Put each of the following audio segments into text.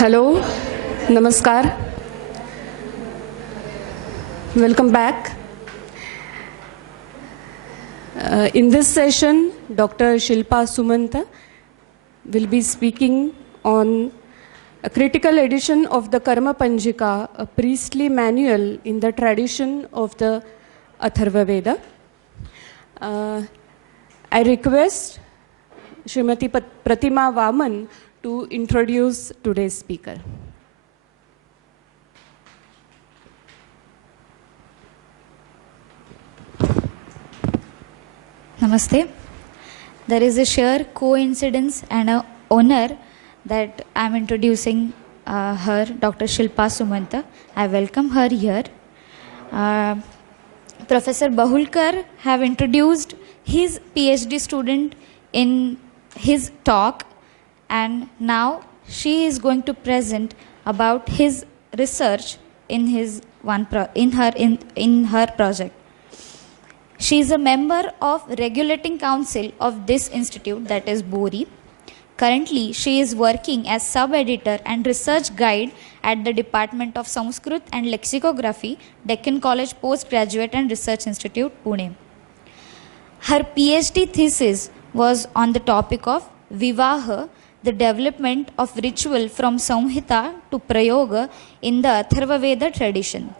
Hello, Namaskar. Welcome back. In this session, Dr. Shilpa Sumanta will be speaking on a critical edition of the Karma Panjika, a priestly manual in the tradition of the Atharva Veda. I request Srimati Pratima Vaman to introduce today's speaker. Namaste. There is a sheer coincidence and an honor that I am introducing her, Dr. Shilpa Sumanta. I welcome her here. Professor Bahulkar have introduced his PhD student in his talk, and now she is going to present about his research in her project. She is a member of Regulating Council of this institute, that is BORI. Currently, she is working as sub-editor and research guide at the Department of Sanskrit and Lexicography, Deccan College Postgraduate and Research Institute, Pune. Her PhD thesis was on the topic of Vivaha, the development of ritual from Samhita to Prayoga in the Atharva Veda tradition.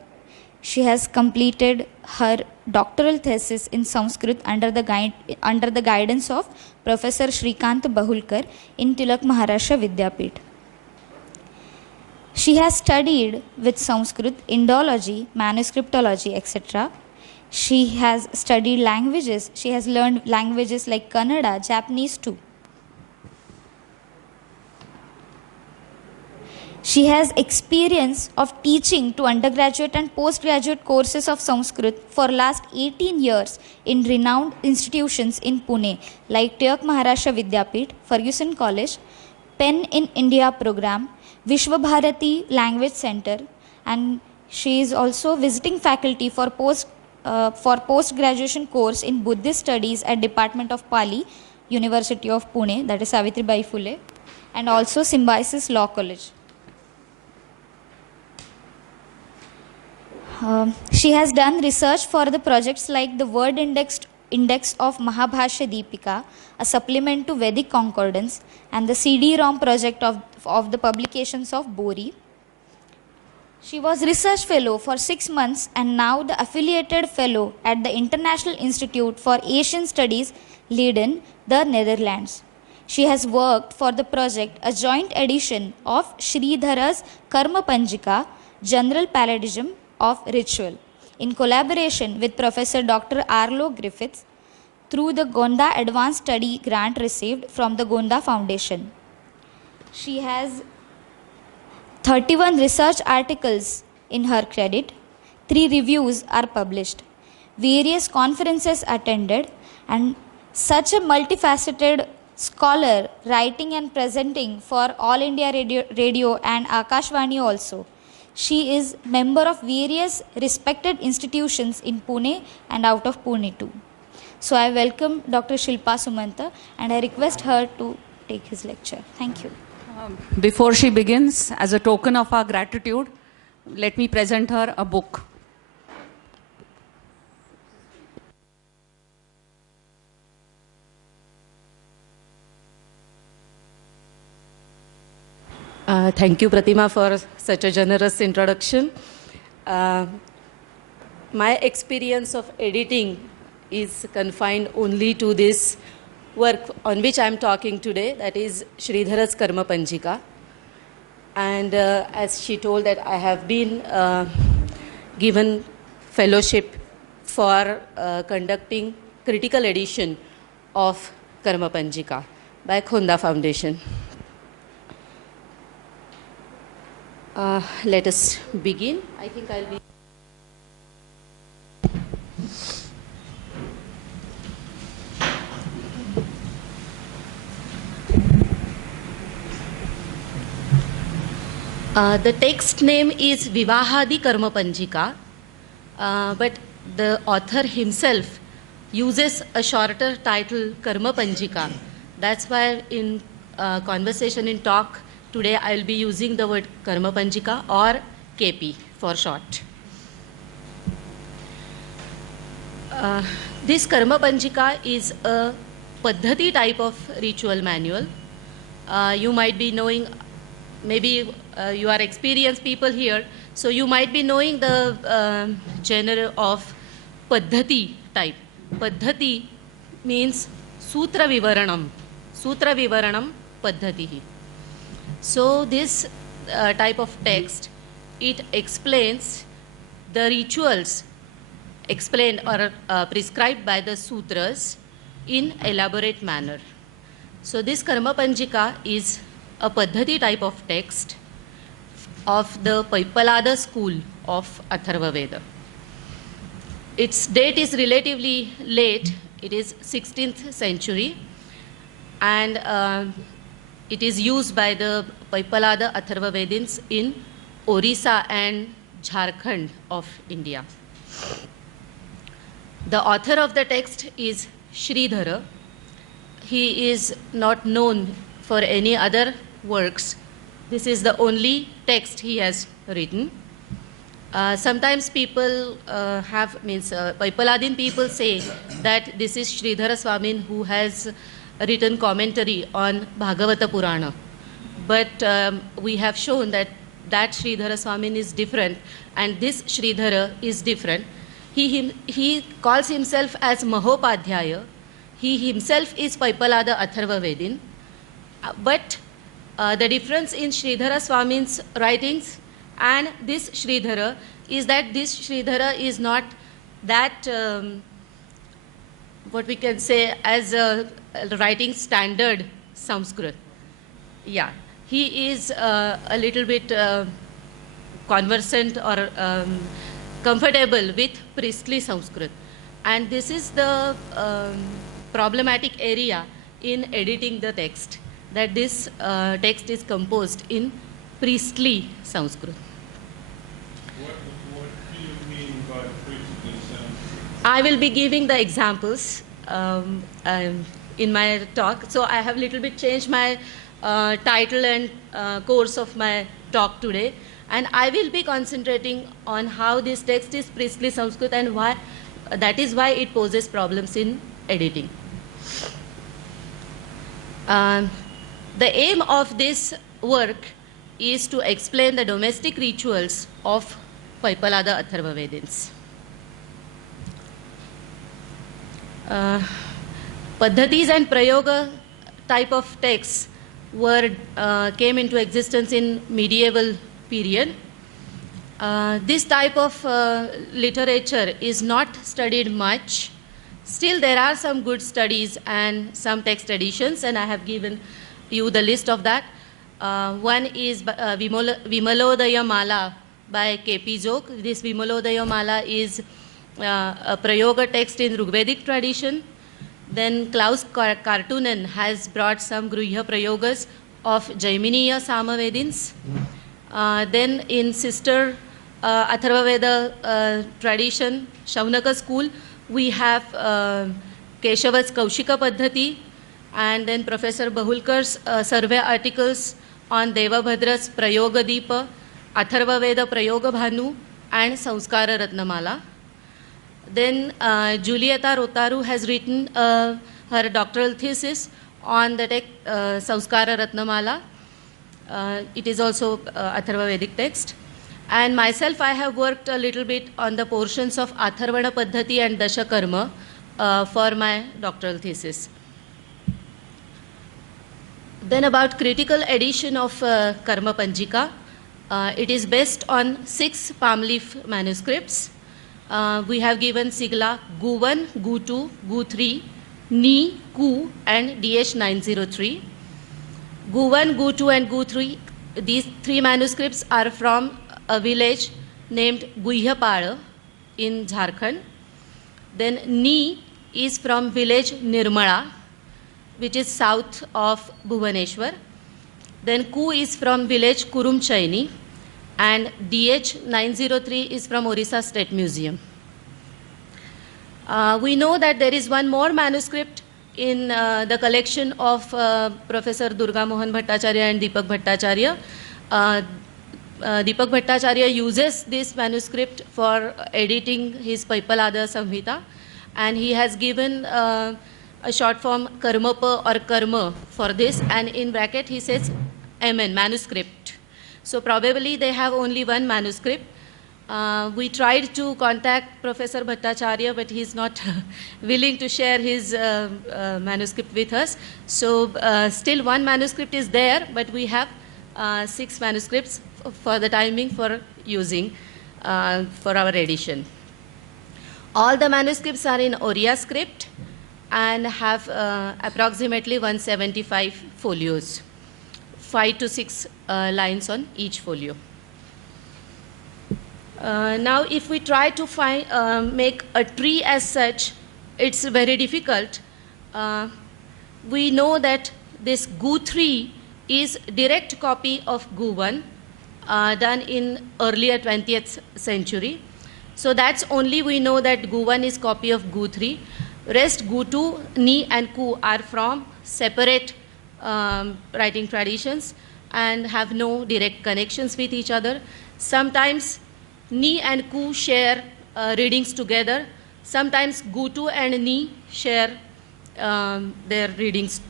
She has completed her doctoral thesis in Sanskrit under the guidance of Professor Shrikant Bahulkar in Tilak Maharashtra Vidyapith. She has studied with Sanskrit, Indology, Manuscriptology, etc. She has studied languages. She has learned languages like Kannada, Japanese too. She has experience of teaching to undergraduate and postgraduate courses of Sanskrit for last 18 years in renowned institutions in Pune like Tilak Maharashtra Vidyapith, Fergusson College, Pen in India program, Vishwabharati Language Center, and she is also visiting faculty for post-graduation course in Buddhist Studies at Department of Pali, University of Pune, that is Savitribai Phule, and also Symbiosis Law College. She has done research for the projects like the Word Index of Mahabhashya Deepika, a supplement to Vedic Concordance, and the CD-ROM project of the publications of BORI. She was research fellow for 6 months and now the affiliated fellow at the International Institute for Asian Studies, Leiden, the Netherlands. She has worked for the project, a joint edition of Sridhara's Karma Panjika, General Paradigm of Ritual, in collaboration with Professor Dr. Arlo Griffiths through the Gonda Advanced Study grant received from the Gonda Foundation. She has 31 research articles in her credit, 3 reviews are published, various conferences attended, and such a multifaceted scholar writing and presenting for All India Radio and Akashvani also. She is member of various respected institutions in Pune and out of Pune too. So I welcome Dr. Shilpa Sumanta and I request her to take his lecture. Thank you. Before she begins, as a token of our gratitude, let me present her a book. Thank you, Pratima, for such a generous introduction. My experience of editing is confined only to this work on which I am talking today, that is Sridhara's Karma Panjika. And as she told that I have been given fellowship for conducting critical edition of Karma Panjika by Khonda Foundation. Let us begin. I think I'll be... The text name is Vivahadi Karma Panjika, but the author himself uses a shorter title, Karma Panjika. That's why in conversation, in talk, today I'll be using the word Karma Panjika or KP for short. This Karma Panjika is a Paddhati type of ritual manual. You might be knowing, maybe you are experienced people here, so you might be knowing the genre of Paddhati type. Paddhati means Sutra Vivaranam. Sutra Vivaranam Paddhatihi. So this type of text, it explains the rituals explained or prescribed by the sutras in elaborate manner. So this Karma Panjika is a Paddhati type of text of the Paipalada school of Atharva Veda. Its date is relatively late. It is 16th century, and it is used by the Paipalada Atharva Vedins in Orissa and Jharkhand of India. The author of the text is Sridhara. He is not known for any other works. This is the only text he has written. Sometimes people Paipaladin people say that this is Sridhara Swamin who has written commentary on Bhagavata Purana. But we have shown that Sridhara Swamin is different, and this Sridhara is different. He calls himself as Mahopadhyaya. He himself is Paipalada Atharva Vedin. But the difference in Sridhara Swamin's writings and this Sridhara is that this Sridhara is not that, what we can say, as a writing standard Sanskrit. Yeah, he is a little bit conversant or comfortable with priestly Sanskrit. And this is the problematic area in editing the text, that this text is composed in priestly Sanskrit. What do you mean by priestly Sanskrit? I will be giving the examples in my talk. So I have little bit changed my title and course of my talk today. And I will be concentrating on how this text is priestly Sanskrit and why that is why it poses problems in editing. The aim of this work is to explain the domestic rituals of Paipalada Atharva Vedins. Paddhatis and Prayoga type of texts came into existence in medieval period. This type of literature is not studied much. Still, there are some good studies and some text editions, and I have given you the list of that. One is Vimalodaya Mala by K.P. Jok. This Vimalodaya Mala is a Prayoga text in Rigvedic tradition. Then Klaus Kartunen has brought some Gruhya Prayogas of Jaiminiya Samavedins. Then in sister Atharva Veda tradition, Shaunaka school, we have Keshava's Kaushika Paddhati, and then Professor Bahulkar's survey articles on Devabhadra's Prayoga Deepa, Atharva Veda Prayoga Bhanu, and Sanskara Ratnamala. Then Julieta Rotaru has written her doctoral thesis on the text Sanskara Ratnamala. It is also Atharva Vedic text. And myself, I have worked a little bit on the portions of Atharvana Paddhati and Dasha Karma for my doctoral thesis. Then about critical edition of Karma Panjika. It is based on 6 palm leaf manuscripts. We have given sigla GU1, GU2, GU3, Ni, Ku, and DH903. GU1, GU2, and GU3, these 3 manuscripts are from a village named Guhyapara in Jharkhand. Then Ni is from village Nirmala, which is south of Bhubaneswar. Then Ku is from village Kurumchaini, and DH903 is from Orissa State Museum. We know that there is one more manuscript in the collection of Professor Durga Mohan Bhattacharya and Deepak Bhattacharya. Deepak Bhattacharya uses this manuscript for editing his Paipalada Samhita, and he has given a short form Karmapa or Karma for this, and in bracket he says MN, manuscript. So probably they have only one manuscript. We tried to contact Professor Bhattacharya, but he's not willing to share his manuscript with us. So still one manuscript is there, but we have 6 manuscripts for the timing for using for our edition. All the manuscripts are in Oriya script and have approximately 175 folios, 5 to 6 lines on each folio. Now, if we try to make a tree as such, it's very difficult. We know that this GU3 is direct copy of GU1 done in earlier 20th century. So that's only we know that GU1 is copy of GU3. Rest GU2, Ni and Ku are from separate writing traditions and have no direct connections with each other. Sometimes Ni and Ku share readings together. Sometimes GU2 and Ni share their readings.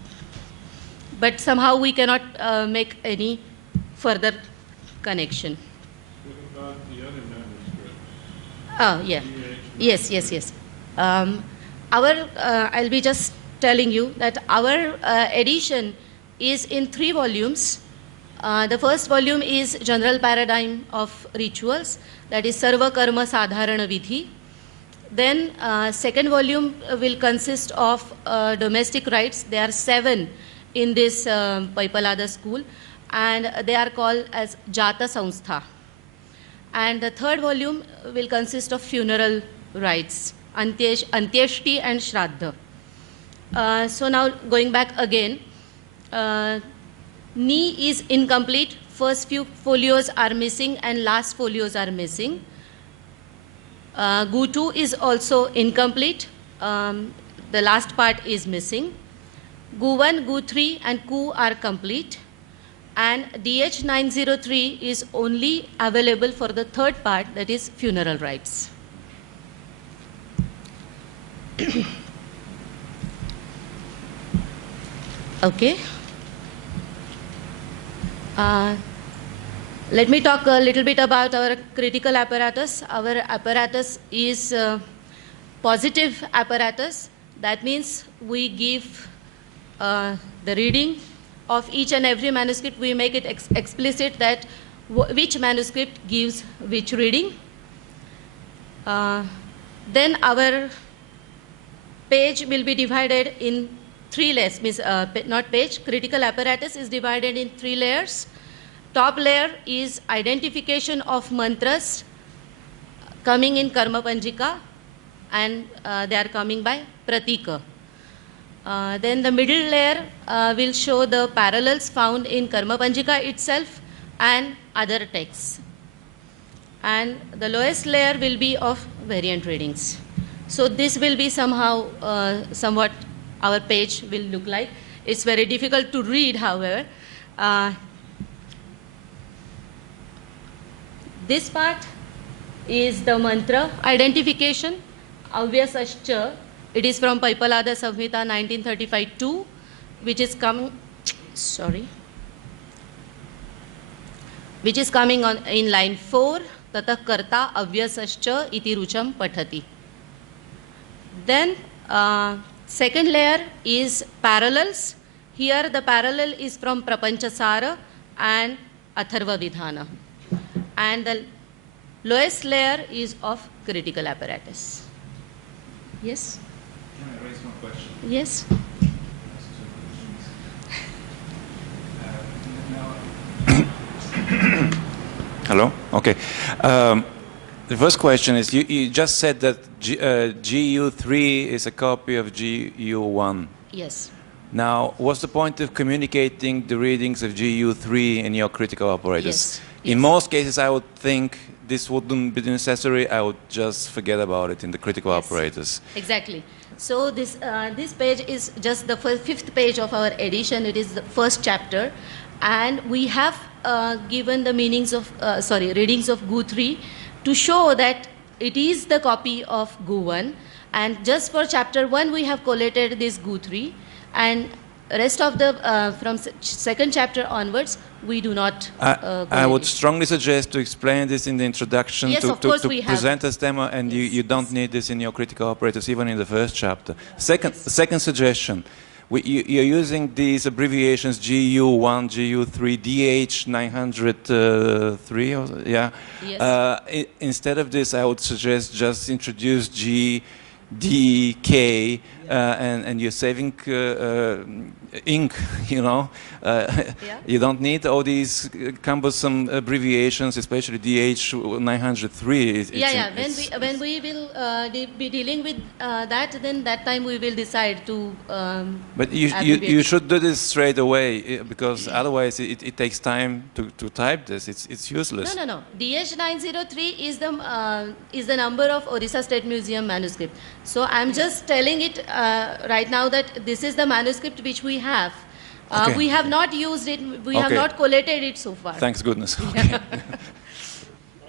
But somehow we cannot make any further connection. What about the other manuscript? Oh, yeah. Yes. I'll be just telling you that our edition is in 3 volumes. The first volume is General Paradigm of Rituals, that is Sarva Karma Sadharana Vidhi. Then second volume will consist of domestic rites. There are 7 in this Paipalada school, and they are called as Jata Samstha. And the third volume will consist of funeral rites, Antyeshti and Shraddha. So now going back again, Ni is incomplete. First few folios are missing and last folios are missing. GU2 is also incomplete. The last part is missing. GU1, GU3 and Ku are complete. And DH903 is only available for the third part, that is funeral rites. Okay. Let me talk a little bit about our critical apparatus. Our apparatus is positive apparatus. That means we give the reading of each and every manuscript. We make it explicit that which manuscript gives which reading. Then our page will be divided in 3 layers, means not page, critical apparatus is divided in 3 layers. Top layer is identification of mantras coming in Karma Panjika, and they are coming by Pratika. Then the middle layer will show the parallels found in Karma Panjika itself and other texts. And the lowest layer will be of variant readings. So this will be somehow, somewhat our page will look like. It's very difficult to read, however. This part is the mantra identification, Avyasascha. It is from Paipalada Samhita 1935-2, which is coming, which is coming on in line 4, Tatah Karta Avyasascha iti rucham pathati. Then second layer is parallels. Here the parallel is from Prapanchasara and Atharva Vidhana. And the lowest layer is of critical apparatus. Yes? Can I raise one question? Yes? Hello? Okay. The first question is, you just said that GU3 is a copy of GU1. Yes. Now, what's the point of communicating the readings of GU3 in your critical apparatus? Yes. In most cases, I would think this wouldn't be necessary. I would just forget about it in the critical apparatus. Exactly. So this page is just the fifth page of our edition. It is the first chapter, and we have given the readings of GU 3 to show that it is the copy of GU 1. And just for chapter 1, we have collated this GU 3, and rest of the from second chapter onwards, we do not. I would strongly suggest to explain this in the introduction Yes, to, of course to we have. present as demo, and you don't need this in your critical operators, even in the first chapter. Second suggestion, you're using these abbreviations GU1, GU3, DH903, yeah. Yes. Instead of this, I would suggest just introduce G, D, K, and you're saving ink, you know. You don't need all these cumbersome abbreviations, especially DH903. When we will be dealing with that, then that time we will decide to. But you should do this straight away, because otherwise it takes time to type this. It's useless. No. DH903 is the number of Odisha State Museum manuscript. So I'm just telling it right now that this is the manuscript which we have. Okay. We have not used it. We have Okay. not collated it so far. Thanks goodness. Okay.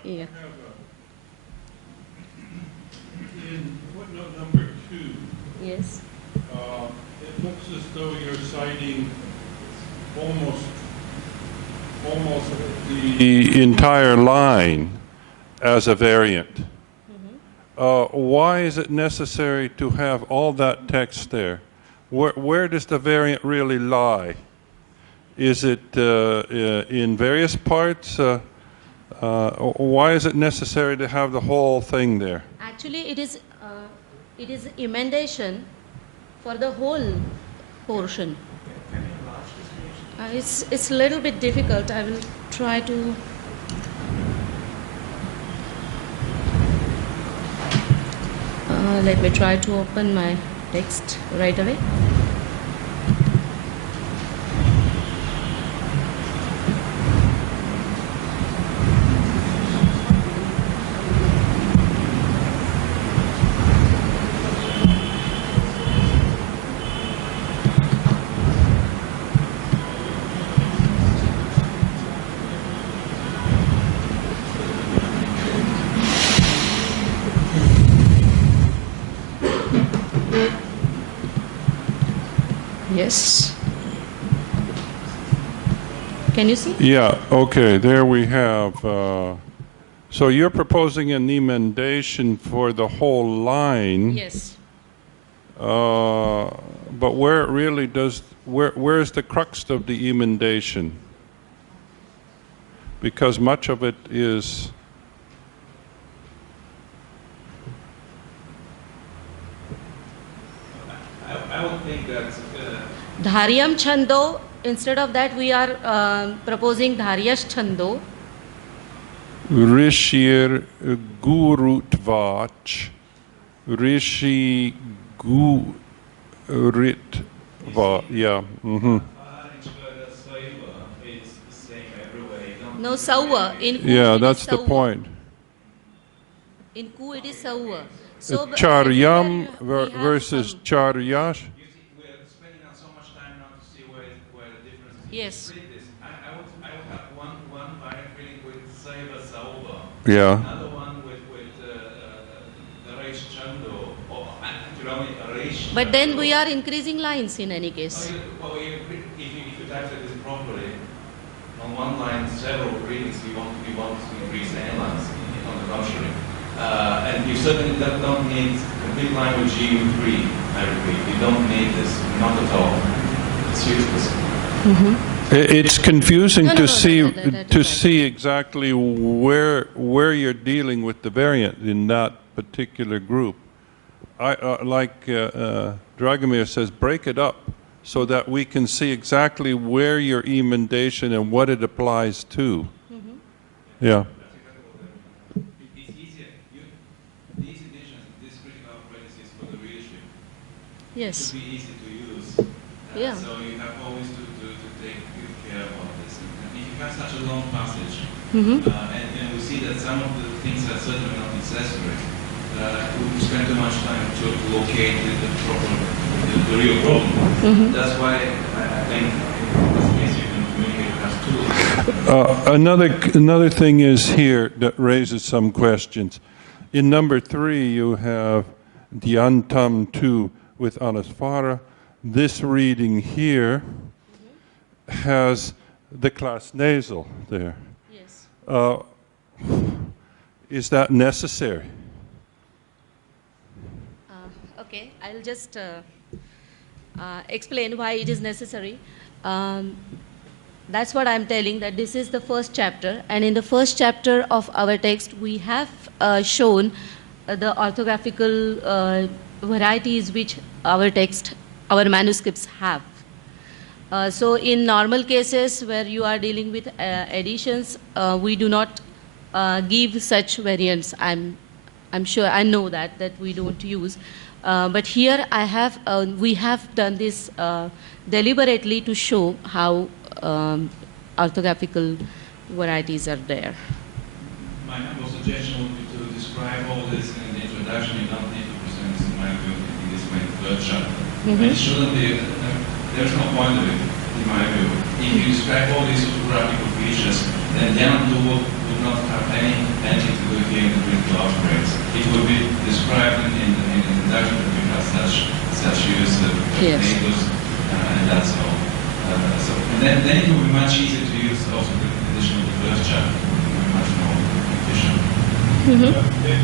Yeah. In footnote number 2, Yes. it looks as though you're citing almost the entire line as a variant. Why is it necessary to have all that text there? Where does the variant really lie? Is it in various parts? Why is it necessary to have the whole thing there? Actually, it is emendation for the whole portion. It's a little bit difficult. I will try to. Let me try to open my text right away. Yes. Can you see? Yeah, okay, there we have. So you're proposing an emendation for the whole line. Yes. But where it really does, where's the crux of the emendation? Because much of it is. I would think that Dharyam Chando, instead of that, we are proposing Dharyash Chando. Rishir Gurutvach, Rishi Guritva, yeah. Mm-hmm. No, Sauva. In Ku Yeah, it is that's the Sauva. point. In Ku it is Sauva. So Charyam everywhere we have versus some- Charyash. we're spending so much time now to see where the difference is. Yes. Read this. I would have one paragraph with Saiva Sauba. Yeah. Another one with Reish Chando, or actually only Reish. But then we are increasing lines in any case. If you type this properly, on one line, several readings, we want to increase the lines on the contrary. And you certainly don't need complete line with GU3, I repeat. You don't need this, not at all. It's useless. It's confusing No, to no, see that's to right. see exactly where you're dealing with the variant in that particular group. I like Dragomir says, break it up so that we can see exactly where your emendation and what it applies to. Yeah. It's easier. These editions, this critical apprentices for the readership, Yes. should be easy to use. Yeah. So you have always to take good care about this. And if you have such a long passage, and we see that some of the things are certainly not necessary, we spend too much time to locate the problem, the real problem. That's why I think this means you can communicate as tools. Another thing is here that raises some questions. In number 3, you have Diantam 2 with Anasvara. This reading here has the class nasal there. Yes. Is that necessary? Okay, I'll just explain why it is necessary. That's what I'm telling, that this is the first chapter, and in the first chapter of our text, we have shown the orthographical varieties which our manuscripts have. So in normal cases where you are dealing with editions, we do not give such variants. I'm sure, I know that we don't use. But here we have done this deliberately to show how orthographical varieties are there. My humble suggestion would be to describe all this in the introduction. You don't need to present this in my view in this way in the third chapter. It shouldn't be, there's no point of it, in my view. If you describe all these orthographical features, then Dianam 2 would not have anything to do here in the critical alphabets. It would be described in the introduction that we have such use of neighbors, and that's all. And then it will be much easier to use also the edition of the first chapter. It will be much more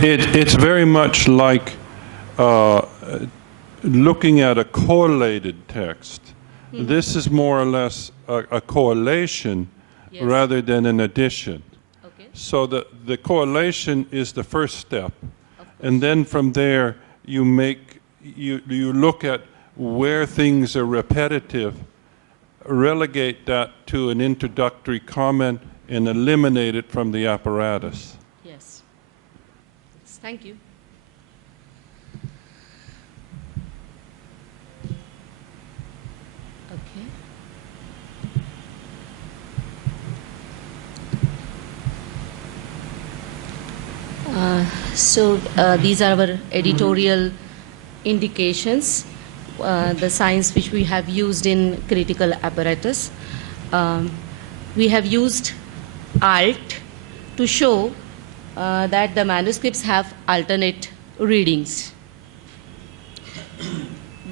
efficient. It's very much like looking at a correlated text. This is more or less a correlation rather than an addition. Okay. So the correlation is the first step. And then from there, you look at where things are repetitive, relegate that to an introductory comment, and eliminate it from the apparatus. Yes. Thank you. Okay. So these are our editorial indications, the signs which we have used in critical apparatus. We have used alt to show that the manuscripts have alternate readings.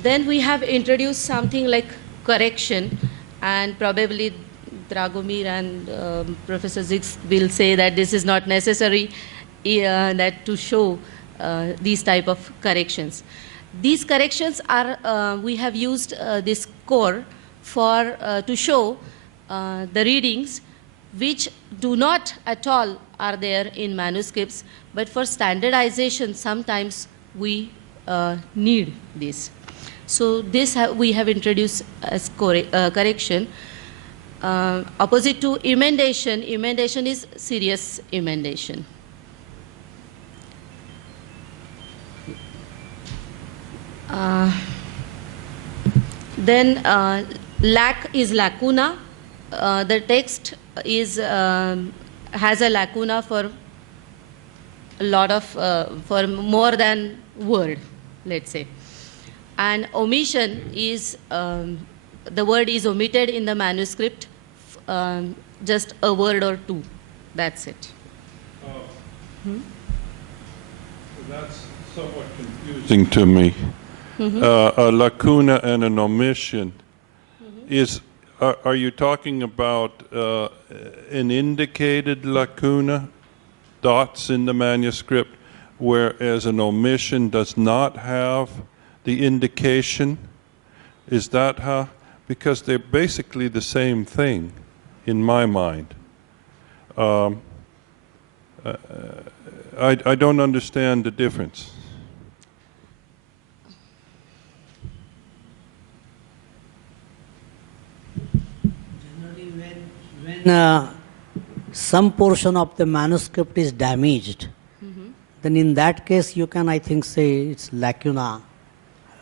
Then we have introduced something like correction, and probably Dragomir and Professor Zix will say that this is not necessary that to show these type of corrections. These corrections are, we have used this core for to show the readings which do not at all are there in manuscripts, but for standardization sometimes we need this. So this we have introduced as correction. Opposite to emendation, emendation is serious emendation. Then lack is lacuna. The text is has a lacuna for a lot of for more than word, let's say. And omission is the word is omitted in the manuscript, just a word or two. That's it. That's somewhat confusing to me. A lacuna and an omission. Are you talking about an indicated lacuna, dots in the manuscript, whereas an omission does not have the indication? Is that how? Because they're basically the same thing in my mind. I don't understand the difference. When some portion of the manuscript is damaged, then in that case you can, I think, say it's lacuna,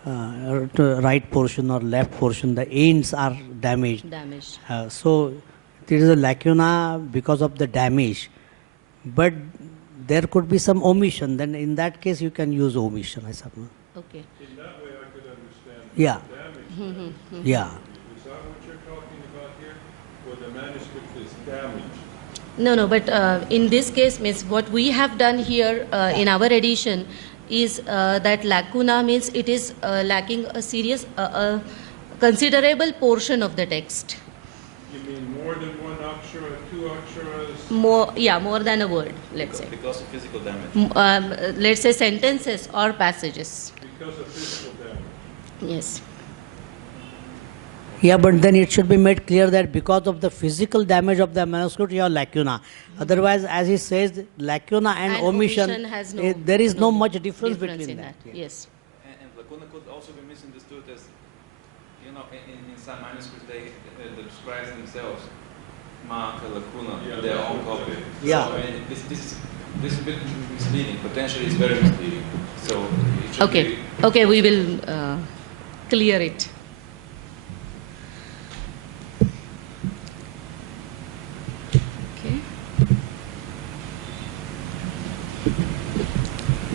or the right portion or left portion, the ends are damaged. So there is a lacuna because of the damage. But there could be some omission. Then in that case, you can use omission, I suppose. Okay. In that way, I could understand Yeah. damage. Yeah. Is that what you're talking about here? Where the manuscript is damaged? No, no, but in this case, means what we have done here in our edition is that lacuna means it is lacking a serious, a considerable portion of the text. You mean more than one akshara, two aksharas? More, yeah, more than a word, let's say. Because of physical damage. Let's say sentences or passages. Because of physical damage. Yes. Yeah, but then it should be made clear that because of the physical damage of the manuscript, you have lacuna. Otherwise, as he says, lacuna and omission, has there is no much difference difference between in that. Yes. And lacuna could also be misunderstood as, you know, in some manuscripts, the scribes themselves mark a lacuna in their own copy. Yeah. So, I mean, this is a bit misleading. Potentially, it's very misleading. So it should Okay. be Okay, we will clear it. Okay.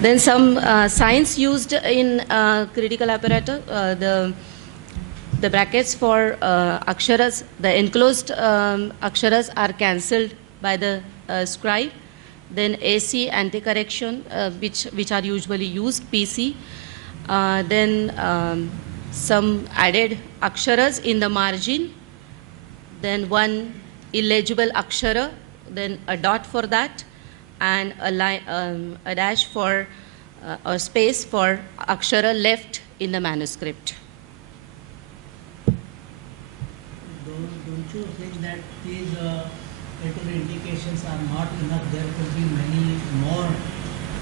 Then some signs used in critical apparatus, the brackets for aksharas, the enclosed aksharas are cancelled by the scribe. Then AC, anti-correction, which are usually used, PC. Then some added aksharas in the margin. Then one illegible akshara, then a dot for that, and a line, a dash for or space for akshara left in the manuscript. Don't you think that these particular indications are not enough? There could be many more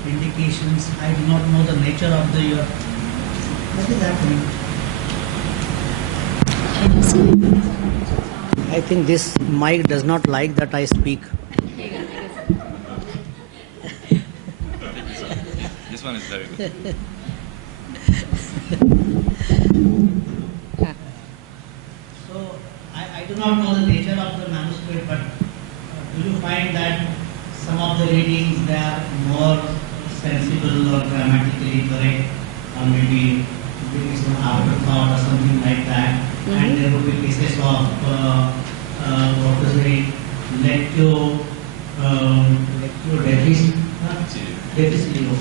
indications. I do not know the nature of the year. What is happening? I think this mic does not like that I speak. this one is very good. So I do not know the nature of the manuscript, but do you find that some of the readings they are more sensible or grammatically correct, or maybe maybe some afterthought or something like that, and there will be cases of what to say lectio deficitio.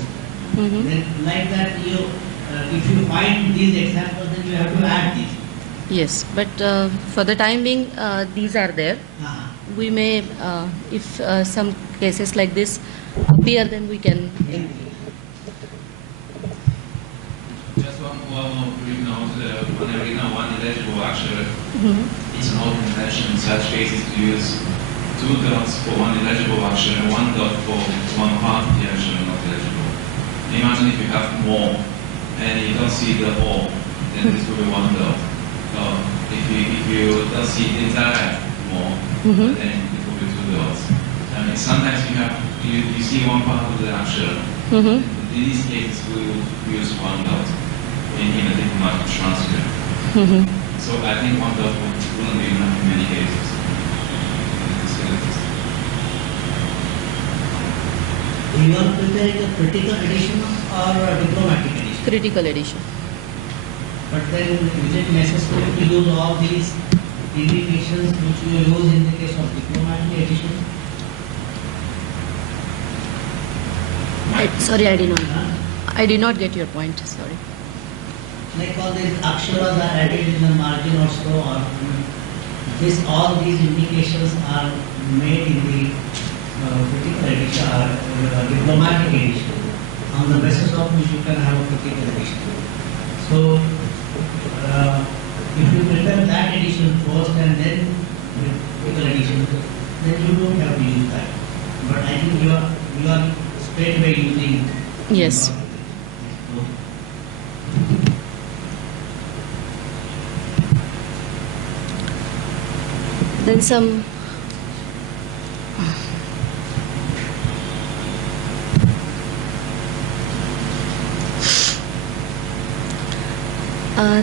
Then like that you if you find these examples, then you have to add these. Yes, but for the time being, these are there. We may, if some cases like this appear, then we can. Just one more brief note. Whenever you know one illegible akshara, it's an old convention in such cases to use 2 dots for one illegible akshara and 1 dot for one part of the akshara not legible. Imagine if you have more and you don't see the all, then this will be 1 dot. If you don't see the entire more, then it will be 2 dots. I mean, sometimes you see one part of the akshara. In these cases, we will use 1 dot in a diplomatic transcript. So I think 1 dot wouldn't be enough in many cases. You are preparing a critical edition or a diplomatic edition? Critical edition. But then is it necessary to use all these indications which you use in the case of diplomatic edition? Sorry, I did not. Huh? I did not get your point. Sorry. Like all these aksharas are added in the margin or so, or all these indications are made in the critical edition or diplomatic edition, on the basis of which you can have a critical edition. So, if you prepare that edition first and then the critical edition, then you don't have to use that. But I think you are straight away using. Yes. Then some.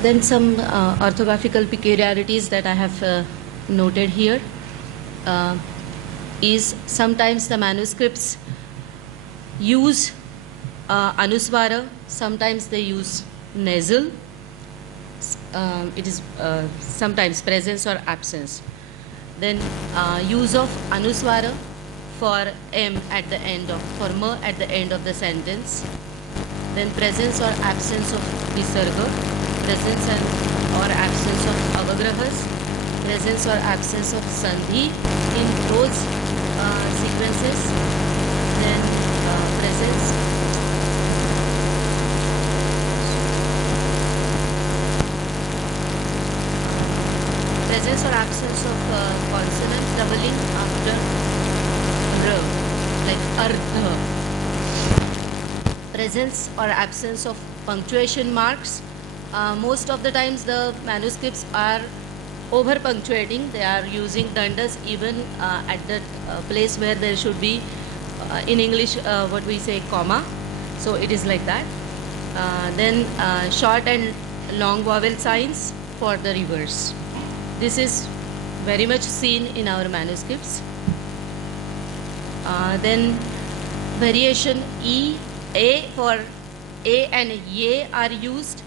Then some orthographical peculiarities that I have noted here is sometimes the manuscripts use anuswara, sometimes they use nasal. It is sometimes presence or absence. Then use of anuswara for m at the end of, for ma at the end of the sentence. Then presence or absence of visarga, presence or absence of avagrahas, presence or absence of sandhi in those sequences. Then presence presence or absence of consonants doubling after r, like ardha. Presence or absence of punctuation marks. Most of the times the manuscripts are over punctuating. They are using dandas even at the place where there should be, in English, what we say, comma. So it is like that. Then short and long vowel signs for the reverse. This is very much seen in our manuscripts. Then variation E, A for A and Ye are used,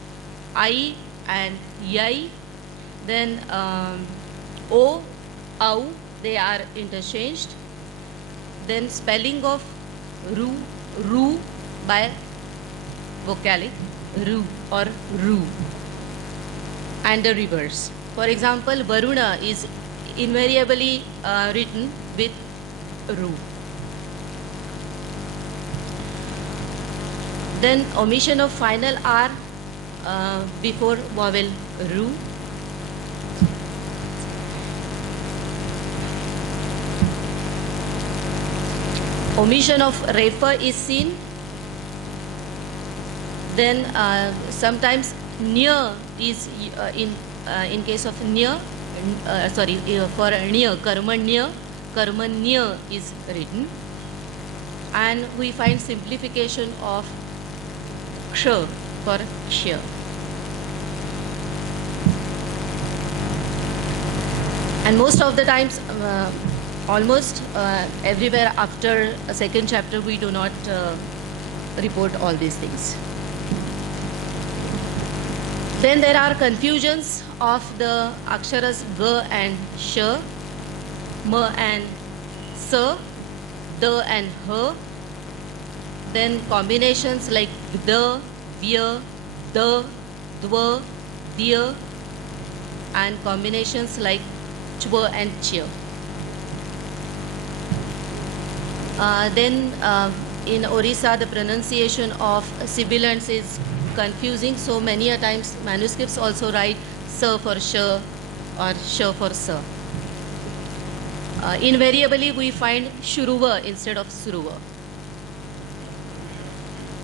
I and Yai. Then O, Au, they are interchanged. Then spelling of Ru by vocalic, Ru or Ru, and the reverse. For example, Varuna is invariably written with Ru. Then omission of final R before vowel Ru. Omission of refer is seen. Then sometimes near is in case of near, for near, karmanya is written. And we find simplification of ksha for ksha. And most of the times, almost everywhere after a second chapter, we do not report all these things. Then there are confusions of the aksharas ga and sh, ma and sa, da and ha. Then combinations like gda, vya, da, dva, dia, and combinations like chva and chya. Then in Orissa, the pronunciation of sibilants is confusing, so many a times manuscripts also write sa for sh or sh for sa. Invariably, we find shuruva instead of suruva.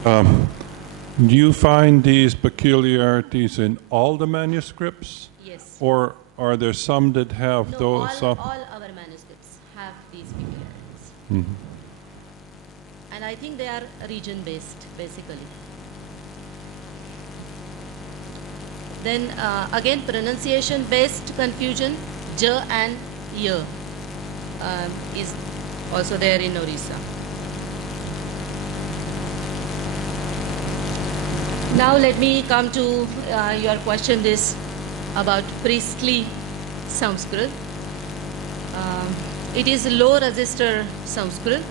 Do you find these peculiarities in all the manuscripts? Yes. Or are there some that have No, those? all our manuscripts have these peculiarities. Mhm. And I think they are region-based, basically. Then again, pronunciation-based confusion, ja and ya is also there in Orissa. Now let me come to your question this about priestly Sanskrit. It is low register Sanskrit.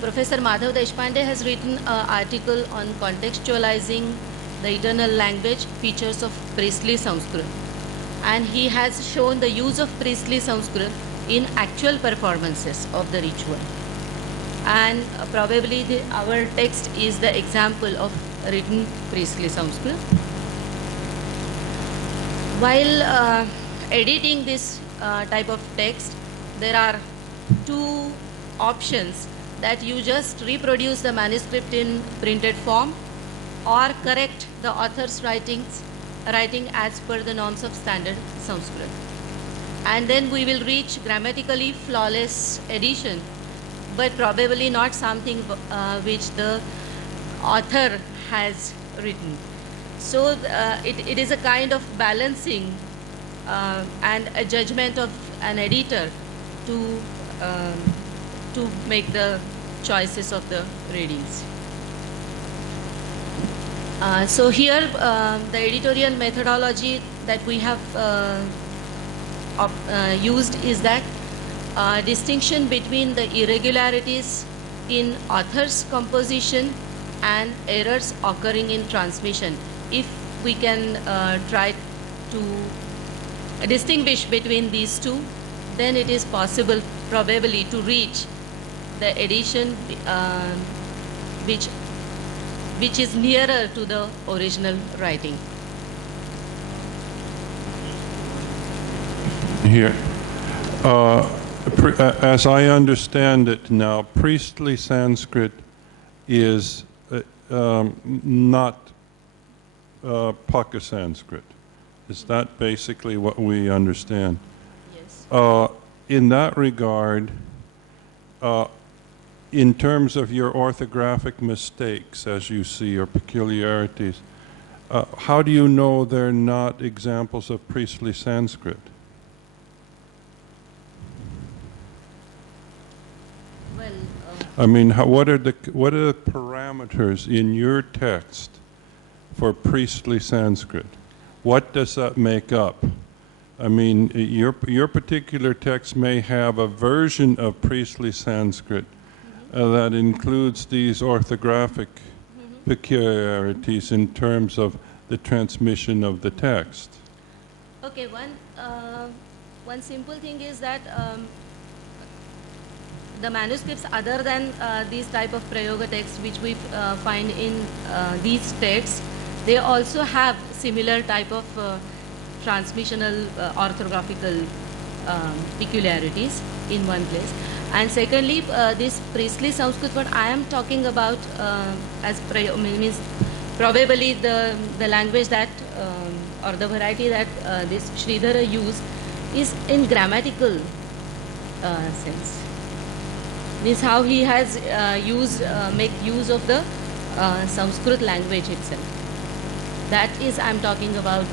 Professor Madhav Deshpande has written an article on contextualizing the eternal language features of priestly Sanskrit. And he has shown the use of priestly Sanskrit in actual performances of the ritual. And probably our text is the example of written priestly Sanskrit. While editing this type of text, there are two options, that you just reproduce the manuscript in printed form or correct the author's writing as per the norms of standard Sanskrit. And then we will reach grammatically flawless edition, but probably not something which the author has written. So it is a kind of balancing and a judgment of an editor to make the choices of the readings. So here, the editorial methodology that we have used is that distinction between the irregularities in author's composition and errors occurring in transmission. If we can try to distinguish between these two, then it is possible probably to reach the edition which is nearer to the original writing. Here. As I understand it now, priestly Sanskrit is not Paka Sanskrit. Is that basically what we understand? Yes. In that regard, in terms of your orthographic mistakes, as you see, or peculiarities, how do you know they're not examples of priestly Sanskrit? Well, I mean, what are the parameters in your text for priestly Sanskrit? What does that make up? I mean, your particular text may have a version of priestly Sanskrit that includes these orthographic peculiarities in terms of the transmission of the text. okay, one simple thing is that the manuscripts other than these type of prayoga texts which we find in these texts, they also have similar type of transmissional orthographical peculiarities in one place. And secondly, this priestly Sanskrit, what I am talking about as means probably the language that or the variety that this Sridhara used is in grammatical sense. This how he has make use of the Sanskrit language itself. That is, I am talking about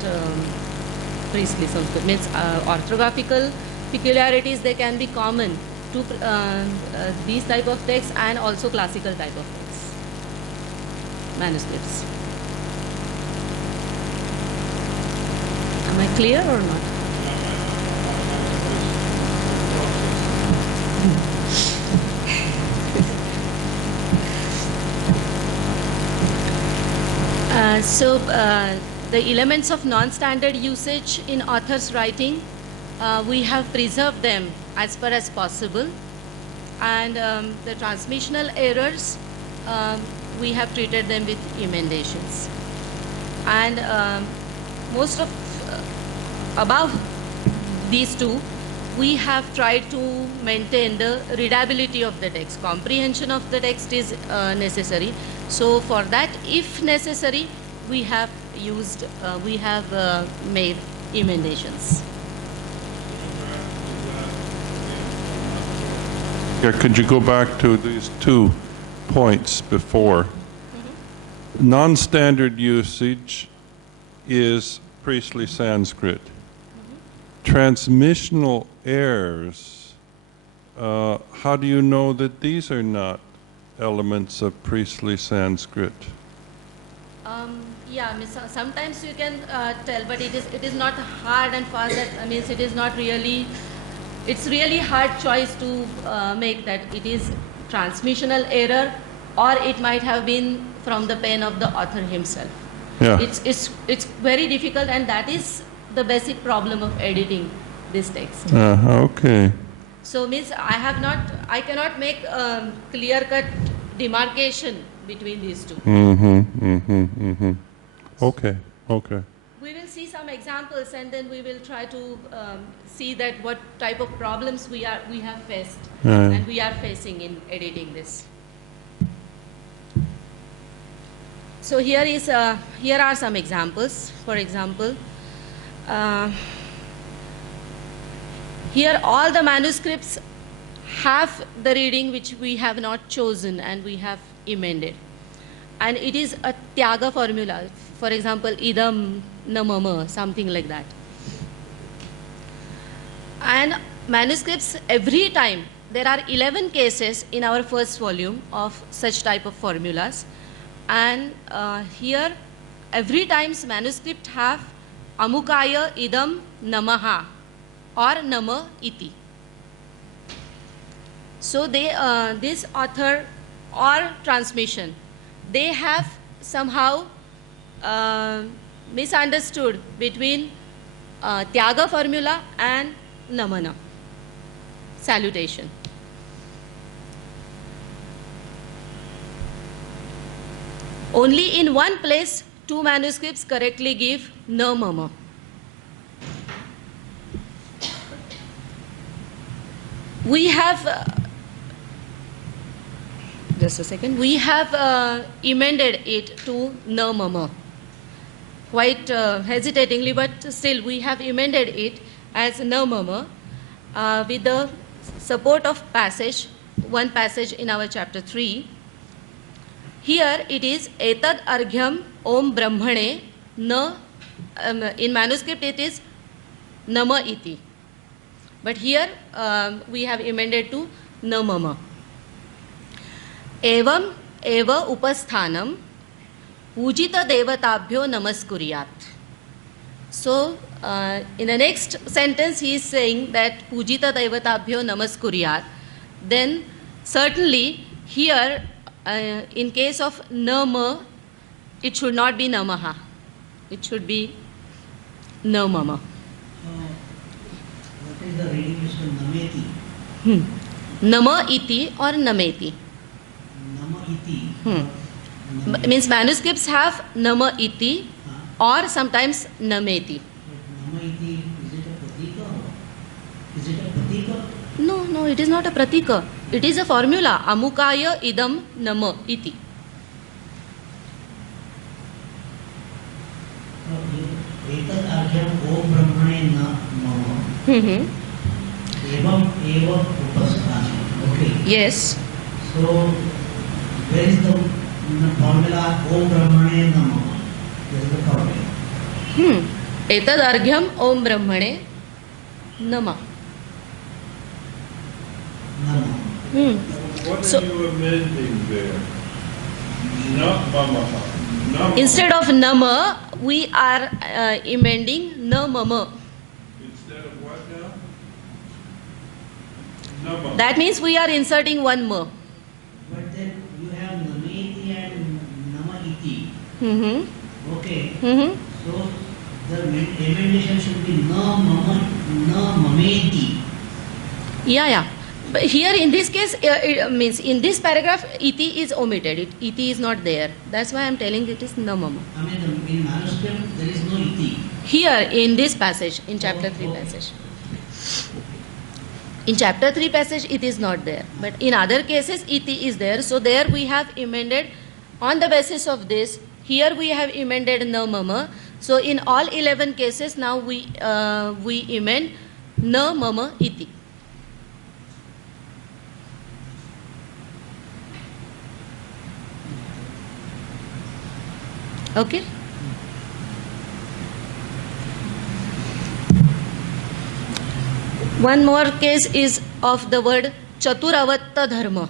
priestly Sanskrit. Means orthographical peculiarities, they can be common to these type of texts and also classical type of texts, manuscripts. Am I clear or not? So the elements of non-standard usage in author's writing, we have preserved them as far as possible, and the transmissional errors, we have treated them with emendations. And most of above these two, we have tried to maintain the readability of the text. Comprehension of the text is necessary. So for that, if necessary, we have used, made emendations. Yeah, could you go back to these 2 points before? Non-standard usage is priestly Sanskrit. Transmissional errors, how do you know that these are not elements of priestly Sanskrit? Yeah, sometimes you can tell, but it is not hard and fast. That means it is not really. It's really hard choice to make that it is transmissional error, or it might have been from the pen of the author himself. Yeah. It's very difficult, and that is the basic problem of editing this text. Okay. So means I cannot make clear-cut demarcation between these two. Okay, okay. We will see some examples, and then we will try to see that what type of problems we have faced and we are facing in editing this. So here are some examples. For example, here all the manuscripts have the reading which we have not chosen and we have amended, and it is a Tyaga formula. For example, idam na mama, something like that. And manuscripts, every time there are 11 cases in our first volume of such type of formulas, and here every times manuscript have amukaya idam namaha or nama iti. So they, this author or transmission, they have somehow misunderstood between Tyaga formula and Namana, salutation. Only in one place, two manuscripts correctly give Na Mama. We have, just a second, we have amended it to Na Mama. Quite hesitatingly, but still we have amended it as Na Mama with the support of passage, one passage in our chapter 3. Here it is Etad Arghyam Om Brahmane Na, in manuscript it is Nama Iti. But here we have amended to Na Mama. Evam eva upasthanam Pujita devatabhyo namaskuryat. So, in the next sentence he is saying that Pujita devatabhyo namaskuryat. Then, certainly, here, in case of Nama, it should not be Namaha. It should be Namama. What is the reading of Nameti? Nama iti or Nameti. Nama iti. Means manuscripts have Nama iti or sometimes Nameti. Nama iti, is it a pratika? Is it a pratika? No, no, it is not a pratika. It is a formula. Amukaya idam nama iti. Etad argyam om brahmane na mama. Evam eva upasthanam. Okay. Yes. So, where is the formula om brahmane na mama? This is the formula. Etad argyam om brahmane nama. Nama. What So- are you amending there? Not mamaha. Nama. Instead of nama, we are amending na mama. Instead of what now? Nama. That means we are inserting one ma. But then you have nameti and nama iti. Mm-hmm. Okay. Mm-hmm. So, the emendation should be na mama, na mameti. Yeah, yeah. But here in this case, it means in this paragraph, iti is omitted. Iti is not there. That's why I'm telling it is na mama. I mean, in manuscript there is no iti. Here in this passage, in chapter 3 passage. In chapter 3 passage, it is not there. But in other cases, iti is there. So there we have amended on the basis of this. Here we have amended na mama. So in all 11 cases, now we amend na mama iti. Okay? One more case is of the word Chaturavatta Dharma.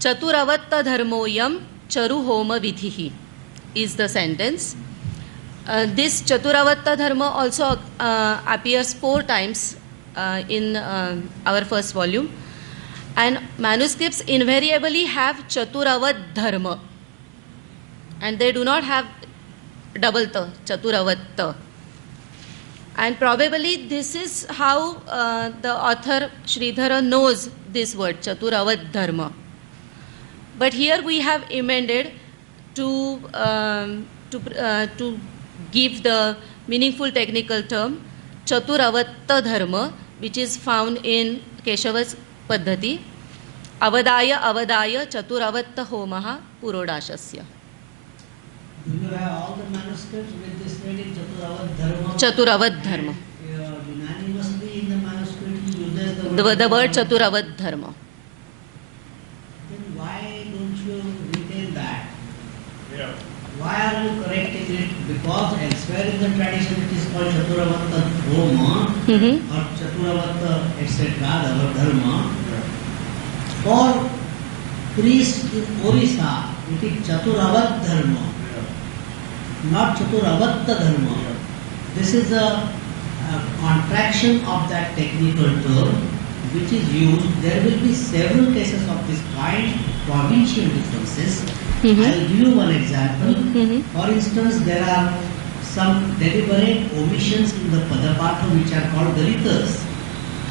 Chaturavatta Dharmoyam Charu Homa Vidhihi is the sentence. This Chaturavatta Dharma also appears 4 times in our first volume. And manuscripts invariably have Chaturavat Dharma. And they do not have double ta, Chaturavatta. And probably this is how the author Sridhara knows this word, Chaturavat Dharma. But here we have amended to give the meaningful technical term Chaturavatta Dharma, which is found in Keshava's Paddhati. Avadaya Avadaya Chaturavatta Homaha Purodashasya. Do you have all the manuscripts with this reading Chaturavad Dharma? Chaturavat Dharma. Unanimously in the manuscript you uses The word Chaturavat Dharma. Then why don't you retain that? Yeah. Why are you correcting it? Because elsewhere in the tradition it is called Chaturavatta Dhoma or Chaturavatta etc. Our dharma. For priests in Orissa, it is Chaturavat Dharma, not Chaturavatta Dharma. This is a contraction of that technical term which is used. There will be several cases of this kind, provincial differences. I will give you one example. For instance, there are some deliberate omissions in the Padapatha which are called Dalitas.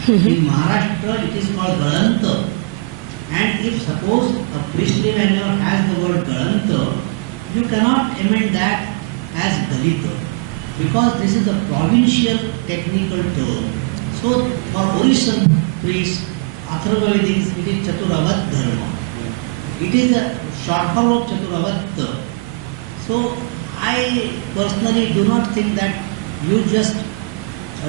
In Maharashtra, it is called Galanta. And if suppose a priestly manual has the word Galanta, you cannot amend that as Dalita, because this is a provincial technical term. So for Orissan priests, Atharvavedic, it is Chaturavat Dharma. It is a short form of Chaturavatta. So I personally do not think that you just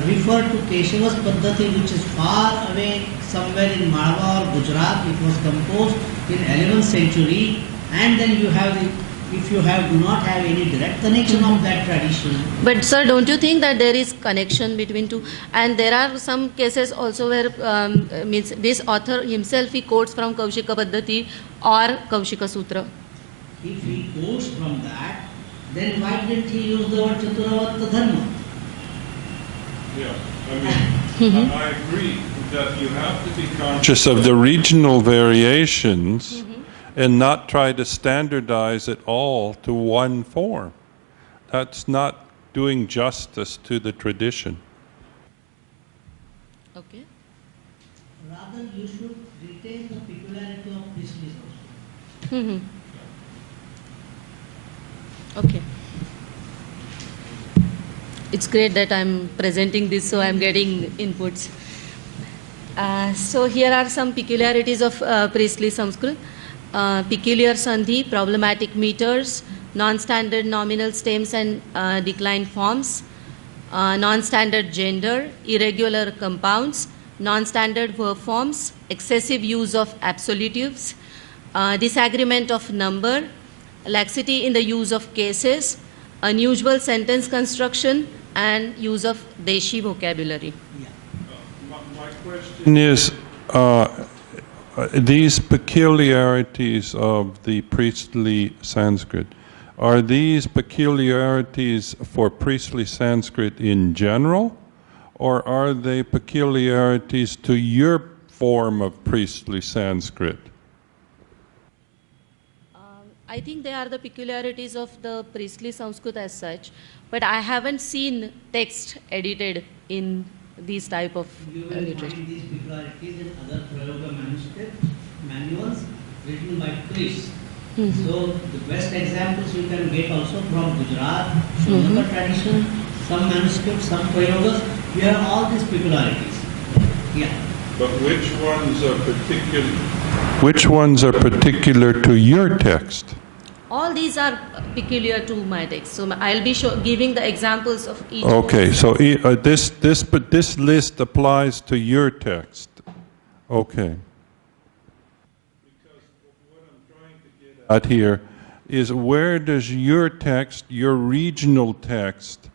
refer to Keshava's Paddhati, which is far away somewhere in Malwa or Gujarat. It was composed in 11th century, and then you have the, if you do not have any direct connection of that tradition. But sir, don't you think that there is connection between two? And there are some cases also where means this author himself he quotes from Kaushika Paddhati or Kaushika Sutra. If he quotes from that, then why didn't he use the word Chaturavatta Dharma? Yeah, I mean, I agree that you have to be conscious of the regional variations and not try to standardize it all to one form. That's not doing justice to the tradition. Okay. Rather, you should retain the peculiarity of priestly also. Okay. It's great that I'm presenting this, so I'm getting inputs. So here are some peculiarities of priestly Sanskrit. Peculiar sandhi, problematic meters, non-standard nominal stems and declined forms, non-standard gender, irregular compounds, non-standard verb forms, excessive use of absolutives, disagreement of number, laxity in the use of cases, unusual sentence construction, and use of Deshi vocabulary. My question is, these peculiarities of the priestly Sanskrit, are these peculiarities for priestly Sanskrit in general, or are they peculiarities to your form of priestly Sanskrit? I think they are the peculiarities of the priestly Sanskrit as such, but I haven't seen text edited in these type of You will literature. find these peculiarities in other Prayoga manuscripts, manuals written by priests. So the best examples you can get also from Gujarat, Shonaka tradition, some manuscripts, some Prayogas. You have all these peculiarities. Yeah. But which ones are particular to your text? All these are peculiar to my text. So I'll be giving the examples of each. Okay, so this list applies to your text. Okay. Because what I'm trying to get at here is, where does your text, your regional text,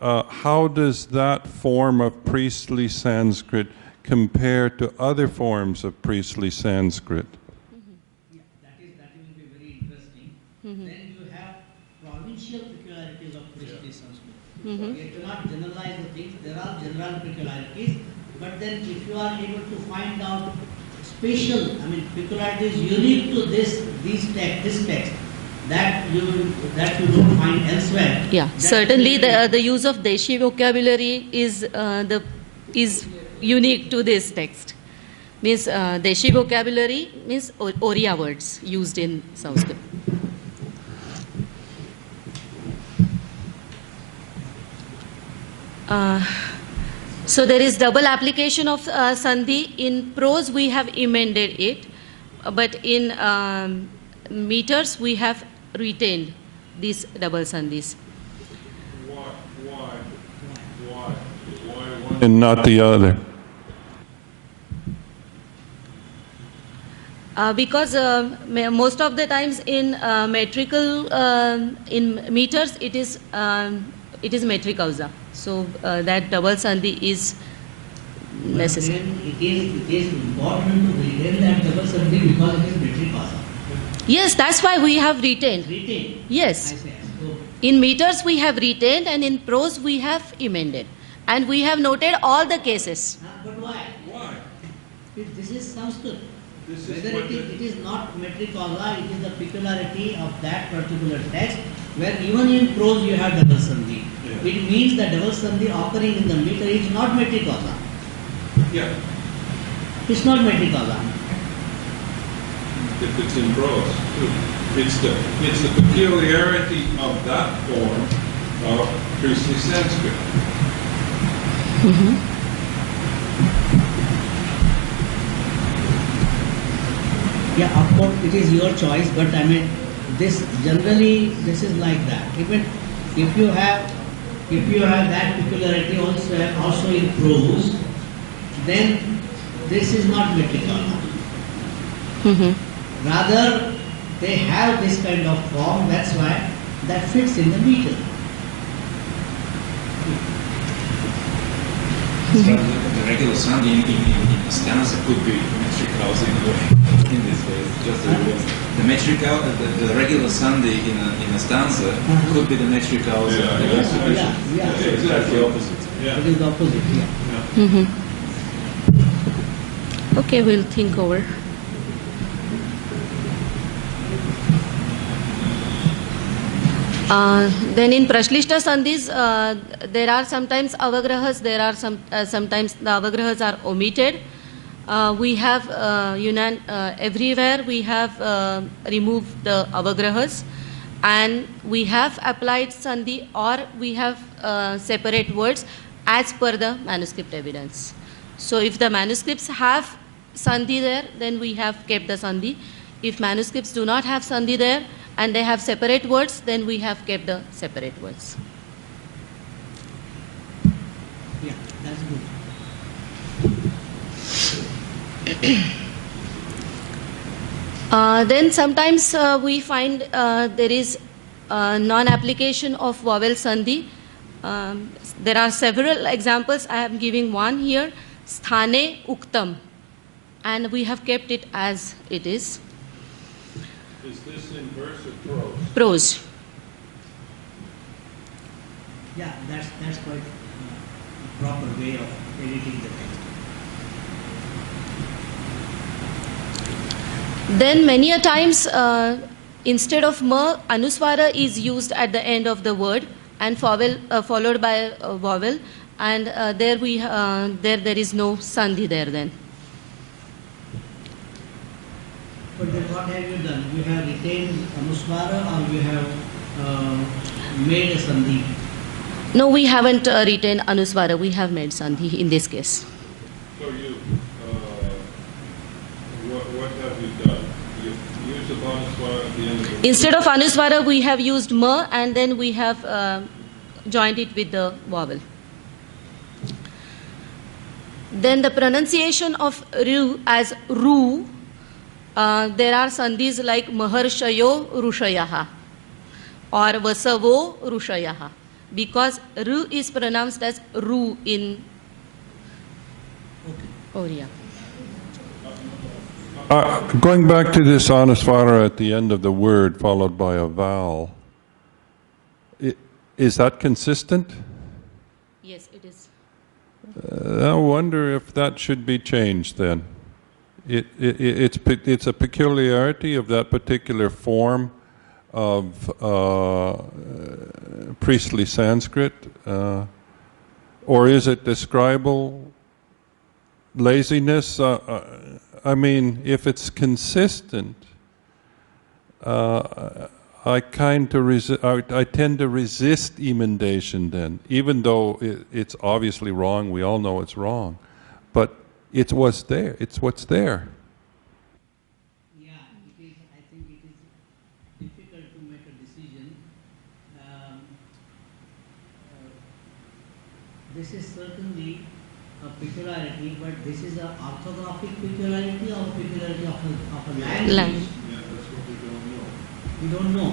how does that form of priestly Sanskrit compare to other forms of priestly Sanskrit? Yeah, that will be very interesting. Then you have provincial peculiarities of priestly Sanskrit. You cannot generalize the things. There are general peculiarities, but then if you are able to find out special, peculiarities unique to this text, that you don't find elsewhere. Yeah, That certainly will be- the use of Deshi vocabulary is unique to this text. Means Deshi vocabulary means Oriya words used in Sanskrit. So there is double application of sandhi. In prose we have emended it, but in meters we have retained these double sandhis. Why one and not the other? Because most of the times in metrical, in meters, it is metric causa. So that double sandhi is necessary. It is important to retain that double sandhi because it is metric causa. Yes, that's why we have retained. Retain. Yes. I say. So, In meters we have retained, and in prose we have amended. And we have noted all the cases. but why? Why? This is Sanskrit. This is Whether what it is not metric causa, it is the peculiarity of that particular text, where even in prose you have double sandhi. Yeah. It means the double sandhi occurring in the meter is not metric causa. Yeah, It's not metric causa. if it's in prose, too. It's the peculiarity of that form of priestly Sanskrit. Yeah, of course it is your choice, but I mean, this generally this is like that. Even if you have that peculiarity also in prose, then this is not metric causa. Rather, they have this kind of form. That's why that fits in the meter. The regular sandhi in stanza could be metric causa in this way. Just the metric the regular sandhi in a stanza could be the metric causa. Yeah. That's the opposite. It is the opposite. Yeah. Okay, we'll think over. Then in Prashlishta Sandhis, there are sometimes avagrahas, there are sometimes the avagrahas are omitted. We have, everywhere we have removed the avagrahas, and we have applied sandhi, or we have separate words as per the manuscript evidence. So if the manuscripts have sandhi there, then we have kept the sandhi. If manuscripts do not have sandhi there and they have separate words, then we have kept the separate words. Yeah, that's good. Then sometimes we find there is non-application of vowel sandhi. There are several examples. I am giving one here. Sthane uktam. And we have kept it as it is. Is this in verse or prose? Prose. Yeah, that's quite a proper way of editing the text. Then many a times, instead of ma, anuswara is used at the end of the word, and vowel, followed by a vowel, and there is no sandhi there then. But then what have you done? You have retained anuswara, or you have made a sandhi? No, we haven't retained anuswara. We have made sandhi in this case. So you, what have you done? You use the anuswara at the end of the Instead of anuswara, we have used ma, and then we have joined it with the vowel. Then the pronunciation of ru as ru, there are sandhis like maharshayo rushayaha or vasavo rushayaha, because ru is pronounced as ru in Oriya. Going back to this anuswara at the end of the word followed by a vowel, is that consistent? Yes, it is. I wonder if that should be changed then. It's a peculiarity of that particular form of priestly Sanskrit, or is it describable laziness? I mean, if it's consistent, I tend to resist emendation then, even though it's obviously wrong. We all know it's wrong, but it's what's there. It's what's there. Yeah, it is. I think it is difficult to make a decision. This is certainly a peculiarity, but this is an orthographic peculiarity or peculiarity of a language. Language. We don't know.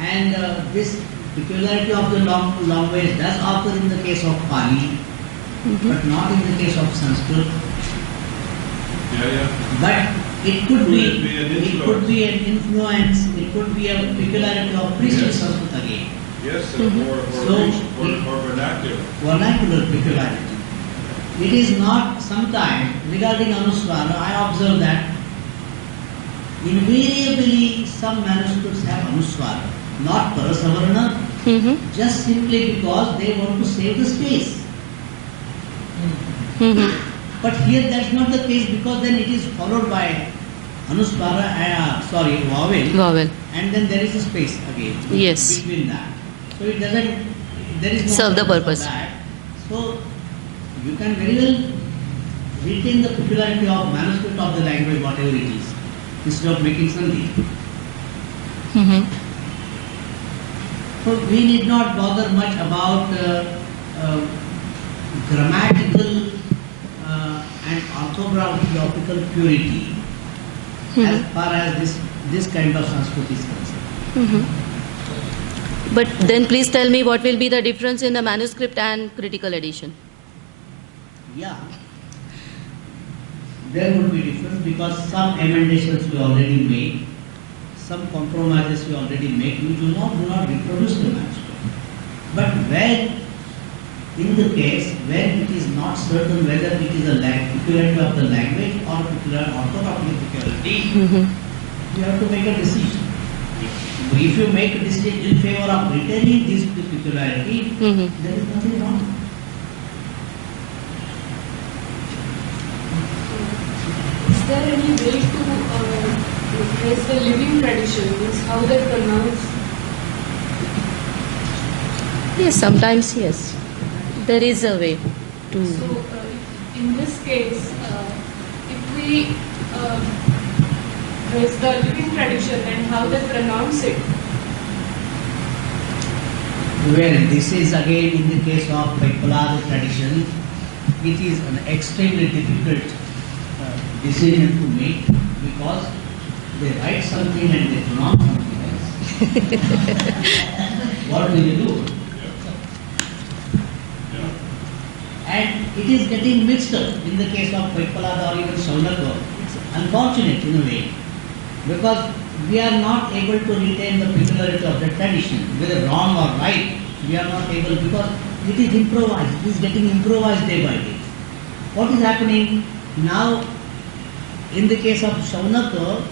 And this peculiarity of the language does occur in the case of Pali, but not in the case of Sanskrit. Yeah. But it Could could be, it be an it could be an influence, it could be a peculiarity of priestly Yes. Sanskrit again. Yes, So, or vernacular. Vernacular peculiarity. It is not sometimes, regarding Anuswara, I observe that invariably some manuscripts have Anuswara, not Parasavarna, just simply because they want to save the space. But here that's not the case, because then it is followed by Anuswara, vowel, Vowel. and then there is a space again Yes. between that. So it doesn't, there is no Serve the purpose purpose. for that. So you can very well retain the peculiarity of manuscript of the language, whatever it is, instead of making sandhi. So we need not bother much about grammatical and orthographical purity as far as this kind of Sanskrit is concerned. But then please tell me what will be the difference in the manuscript and critical edition. Yeah. There would be difference because some emendations we already made, some compromises we already make. We do not reproduce the manuscript. But when, in the case when it is not certain whether it is a peculiarity of the language or a peculiar orthographical peculiarity, you have to make a decision. If you make a decision in favor of retaining this peculiarity, there is nothing wrong. Is there any way to trace the living tradition, means how they pronounce? Yes, sometimes yes. There is a way to. So, in this case, if we trace the living tradition and how they pronounce it, Well, this is again in the case of Paipalada tradition, it is an extremely difficult decision to make because they write something and they pronounce something else. What will you do? And it is getting mixed up in the case of Paipalada or even Saunaka. It's unfortunate in a way because we are not able to retain the peculiarity of the tradition, whether wrong or right. We are not able because it is improvised. It is getting improvised day by day. What is happening now? In the case of Saunaka,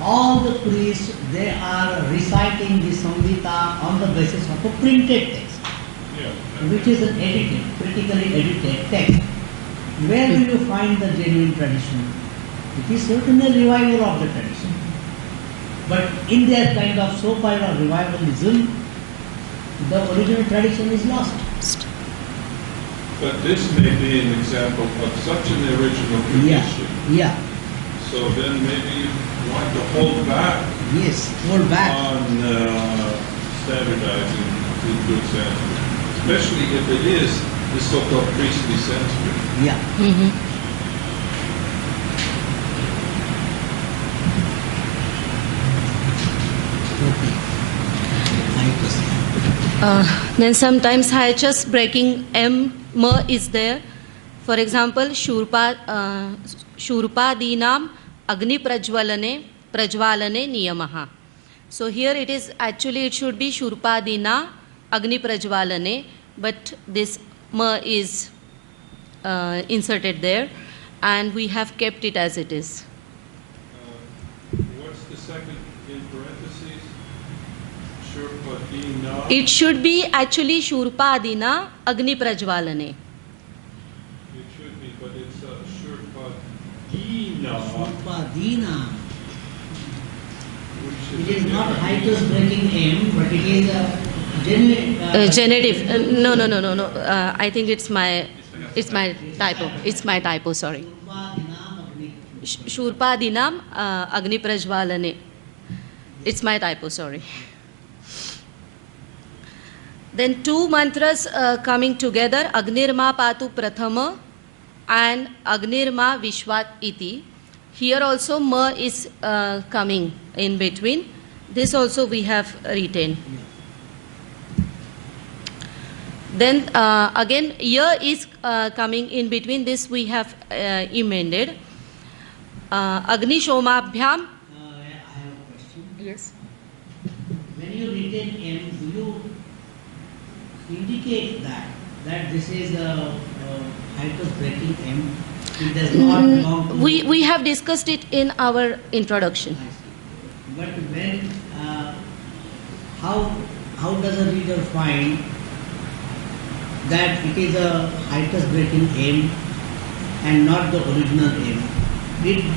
all the priests they are reciting the Samhita on the basis of a printed text, which is an edited, critically edited text. Where do you find the genuine tradition? It is certainly a revival of the tradition. But in their kind of so-called revivalism, the original tradition is lost. But this may be an example of such an original tradition. Yeah. So then maybe you want to hold back Yes. Hold back. on standardizing the good Sanskrit, especially if it is the so-called priestly Sanskrit. Yeah. Okay. Then sometimes HS breaking M is there. For example, Shurpadinam Agni Prajwalane Niyamaha. So here it is actually it should be Shurpadina Agni Prajwalane, but this is inserted there, and we have kept it as it is. What's the second in parentheses? Shurpadina. It should be actually Shurpadina Agni Prajwalane. It should be, but it's Shurpadina. Shurpadina. Which It is not hiatus breaking M, but it is a genuine. Genitive. No. I think it's my typo. It's my typo. Sorry. Shurpadinam Agni Prajwalane. It's my typo. Sorry. Then two mantras coming together, Agnirma Patu Prathama and Agnirma Vishvat Iti. Here also Ma is coming in between. This also we have retained. Then again, Ya is coming in between. This we have amended. Agni Shomabhyam. I have a question. Yes. When you retain M, do you indicate that this is a hiatus breaking M? It does not belong to... We have discussed it in our introduction. I see. But when, how does a reader find that it is a hiatus breaking M and not the original M?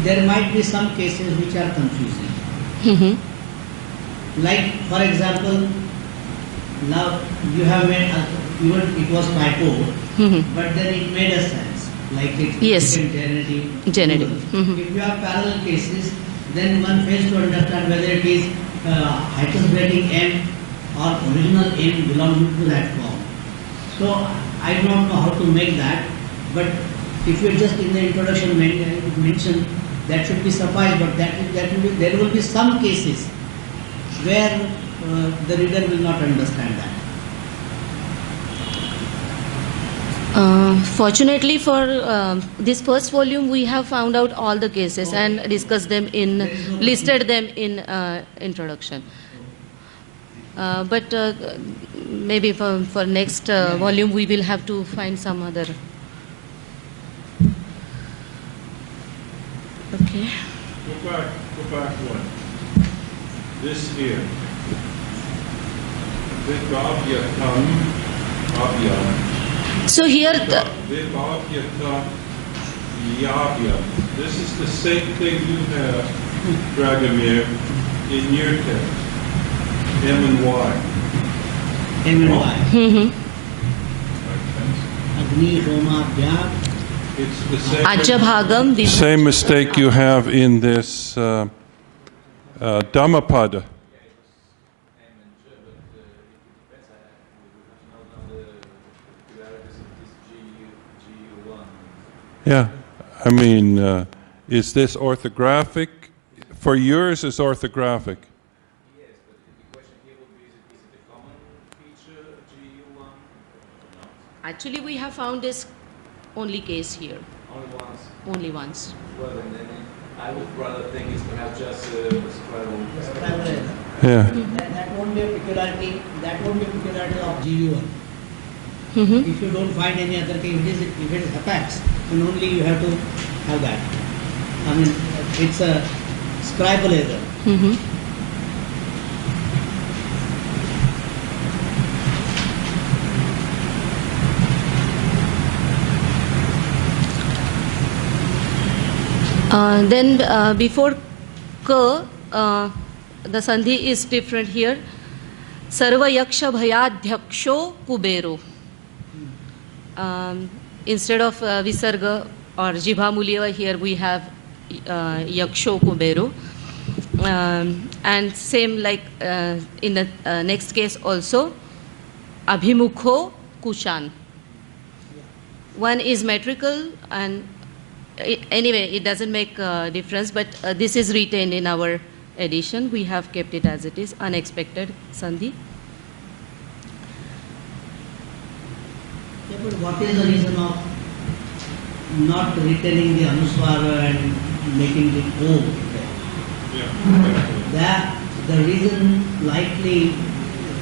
There might be some cases which are confusing. Mm-hmm. Like, for example, now you have made, even it was typo, Mm-hmm. but then it made a sense. Like it Yes. became generative. Generative. Mhm. If you have parallel cases, then one fails to understand whether it is hiatus breaking M or original M belonging to that form. So I don't know how to make that, but if you just in the introduction mention that should be suffice, but there will be some cases where the reader will not understand that. Fortunately for this first volume, we have found out all the cases and discussed them listed them in introduction. But maybe for next volume, we will have to find some other. Okay. Go back one. This here. Vibhavyatam Abhyam. So here, Vibhavyatam Yavyam. This is the same thing you have, Dragomir, in your text. M and Y. M and Y. Mhm. Agni, Roma, Bhyam. It's the same. Ajabhagam, Vibhu- Same mistake you have in this Dhammapada. Yeah, I mean, is this orthographic? For yours, it's orthographic. Yes, but the question here would be, is it a common feature, GU1? No. Actually, we have found this only case here, Only once. only once. Well, then I would rather think it's perhaps just a scribble. Yeah. That won't be a peculiarity. That won't be a peculiarity of GU1. Mhm. If you don't find any other case, if it happens, then only you have to have that. I mean, it's a scribal error. Mhm. Then before ka, the sandhi is different here. Sarva yaksha bhayadhyaksho kubero. Instead of visarga or jibha mulya, here we have yaksho kubero. And same like in the next case also, abhimukho kushan. One is metrical and anyway, it doesn't make a difference, but this is retained in our edition. We have kept it as it is, unexpected sandhi. Yeah, but what is the reason of not retaining the anuswara and making it O? The reason likely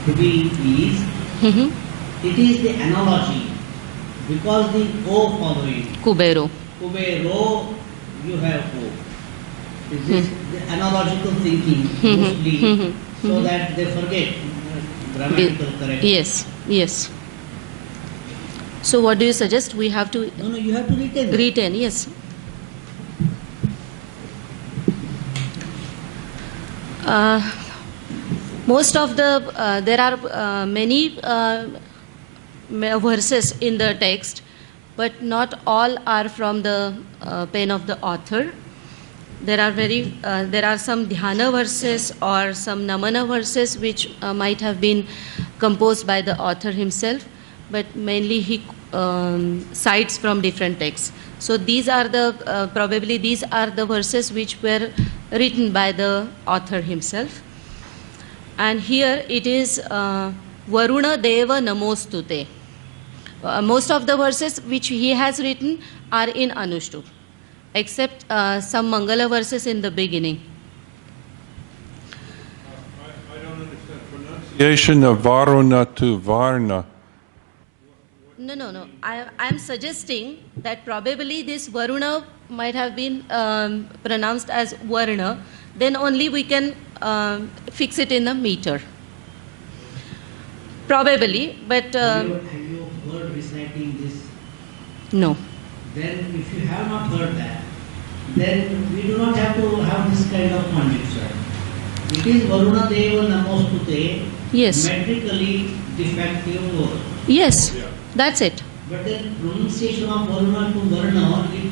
to be is, Mhm. it is the analogy, because the O following. Kubero. Kubero, you have O. This is the analogical thinking mostly, so that they forget grammatical correction. Yes, yes. So what do you suggest? We have to No, you have to retain that. retain, yes. Most of the, there are many verses in the text, but not all are from the pen of the author. There are some dhyana verses or some namana verses which might have been composed by the author himself, but mainly he cites from different texts. So these are the, probably these are the verses which were written by the author himself. And here it is Varuna Deva Namostute. Most of the verses which he has written are in Anushtup, except some Mangala verses in the beginning. I don't understand. Pronunciation of Varuna to Varna. No. I'm suggesting that probably this Varuna might have been pronounced as Varna. Then only we can fix it in a meter. Probably, but Have you heard reciting this? no. Then if you have not heard that, then we do not have to have this kind of conjecture. It is Varuna Deva Namostute, Yes. metrically defective word. Yes, that's it. But the pronunciation of Varuna to Varna, it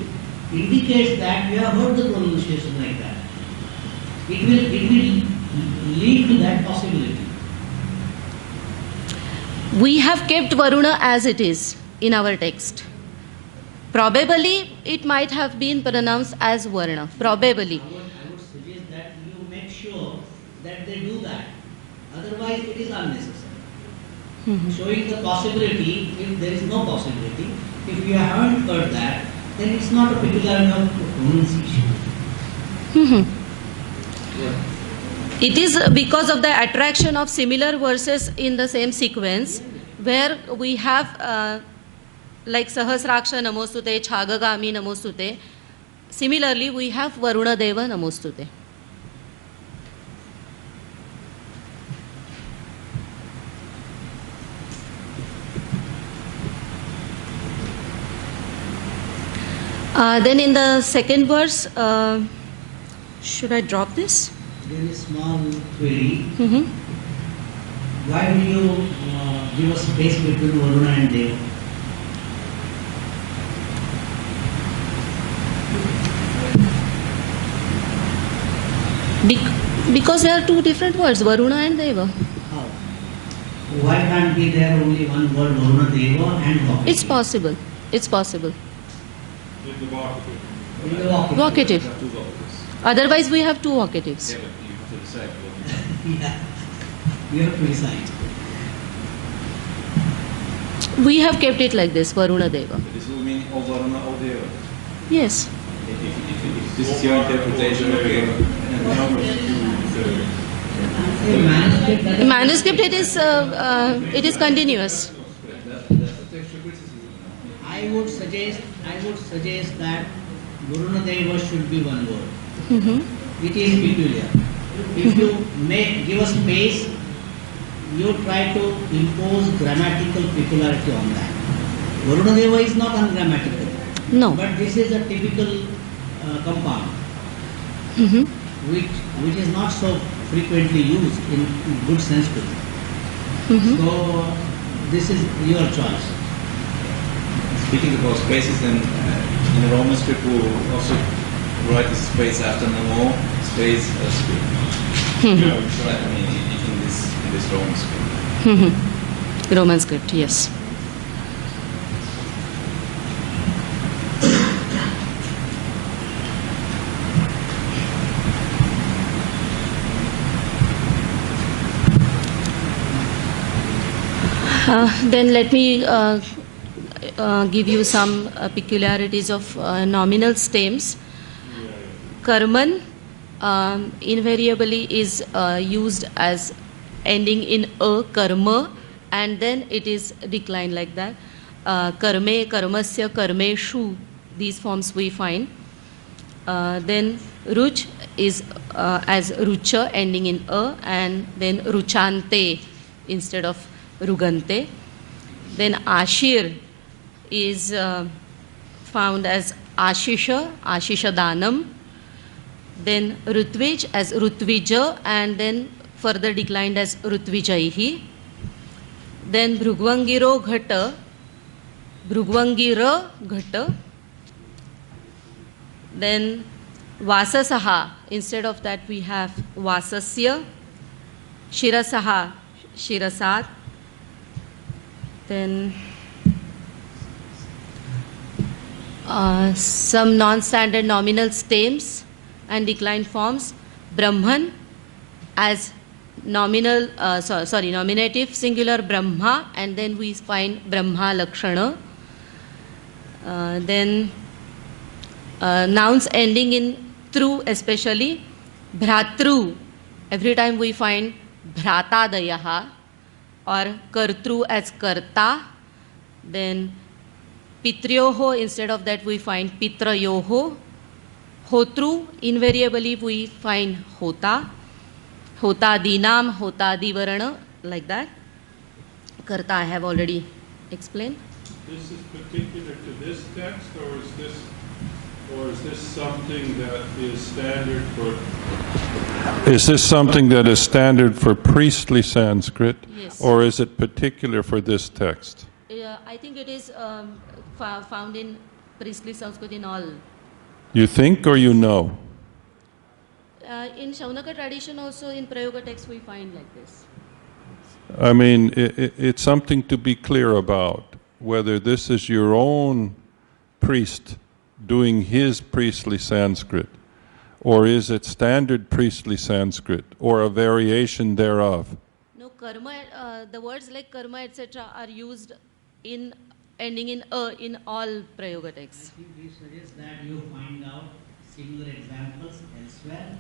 indicates that we have heard the pronunciation like that. It will lead to that possibility. We have kept Varuna as it is in our text. Probably it might have been pronounced as Varna. Probably. I would suggest that you make sure that they do that. Otherwise, it is unnecessary. Showing the possibility, if there is no possibility, if you haven't heard that, then it's not a peculiarity of pronunciation. It is because of the attraction of similar verses in the same sequence, where we have like Sahasraksha Namostute, Chhagagami Namostute. Similarly, we have Varuna Deva Namostute. Then in the second verse, should I drop this? There is small query. Mm-hmm. Why do you give a space between Varuna and Deva? Because there are two different words, Varuna and Deva. How? Why can't be there only one word Varuna Deva and vocative? It's possible. It's possible. In the vocative. Vocative. Otherwise, we have two vocatives. Yeah, but you have to decide what you Yeah. You have to decide. We have kept it like this, Varuna Deva. This will mean O Varuna, O Deva. Yes. If this is your interpretation of your In manuscript, that is- Manuscript, it is continuous. I would suggest that Varuna Deva should be one word. Mm-hmm. It is peculiar. If you may give a space, you try to impose grammatical peculiarity on that. Varuna Deva is not ungrammatical, No. but this is a typical compound, Mm-hmm. which is not so frequently used in good Sanskrit. Mm-hmm. So this is your choice. Speaking about spaces, then in the Roman script we also write the space after Namo, space script. Right, I mean, in this Roman script. Mm-hmm. Roman script, yes. Then let me give you some peculiarities of nominal stems. Karman invariably is used as ending in a, karma, and then it is declined like that. Karme, karmasya, karmeshu, these forms we find. Then ruch is as rucha ending in a, and then ruchante instead of rugante. Then ashir is found as ashisha, ashisha danam. Then rutvij as rutvija, and then further declined as rutvijaihi. Then bhrugvangiro ghata, bhrugvangira ghata. Then vasasaha, instead of that we have vasasya. Shirasaha, shirasat. Then some non-standard nominal stems and declined forms. Brahman as nominative singular Brahma, and then we find Brahma Lakshana. Then nouns ending in tru, especially Bhratru. Every time we find Bhratadayaha, or Kartru as Karta. Then Pitryoho, instead of that we find Pitrayoho. Hotru, invariably we find Hota. Hotadinam, Hotadivarana, like that. Karta I have already explained. This is particular to this text, or is this something that is standard for? Is this something that is standard for priestly Sanskrit, Yes. or is it particular for this text? I think it is found in priestly Sanskrit in all. You think or you know? In Shaunaka tradition also, in Prayoga text we find like this. I mean, it's something to be clear about, whether this is your own priest doing his priestly Sanskrit, or is it standard priestly Sanskrit, or a variation thereof? No, karma, the words like karma, etc. are used in ending in a in all Prayoga texts. We suggest that you find out similar examples elsewhere,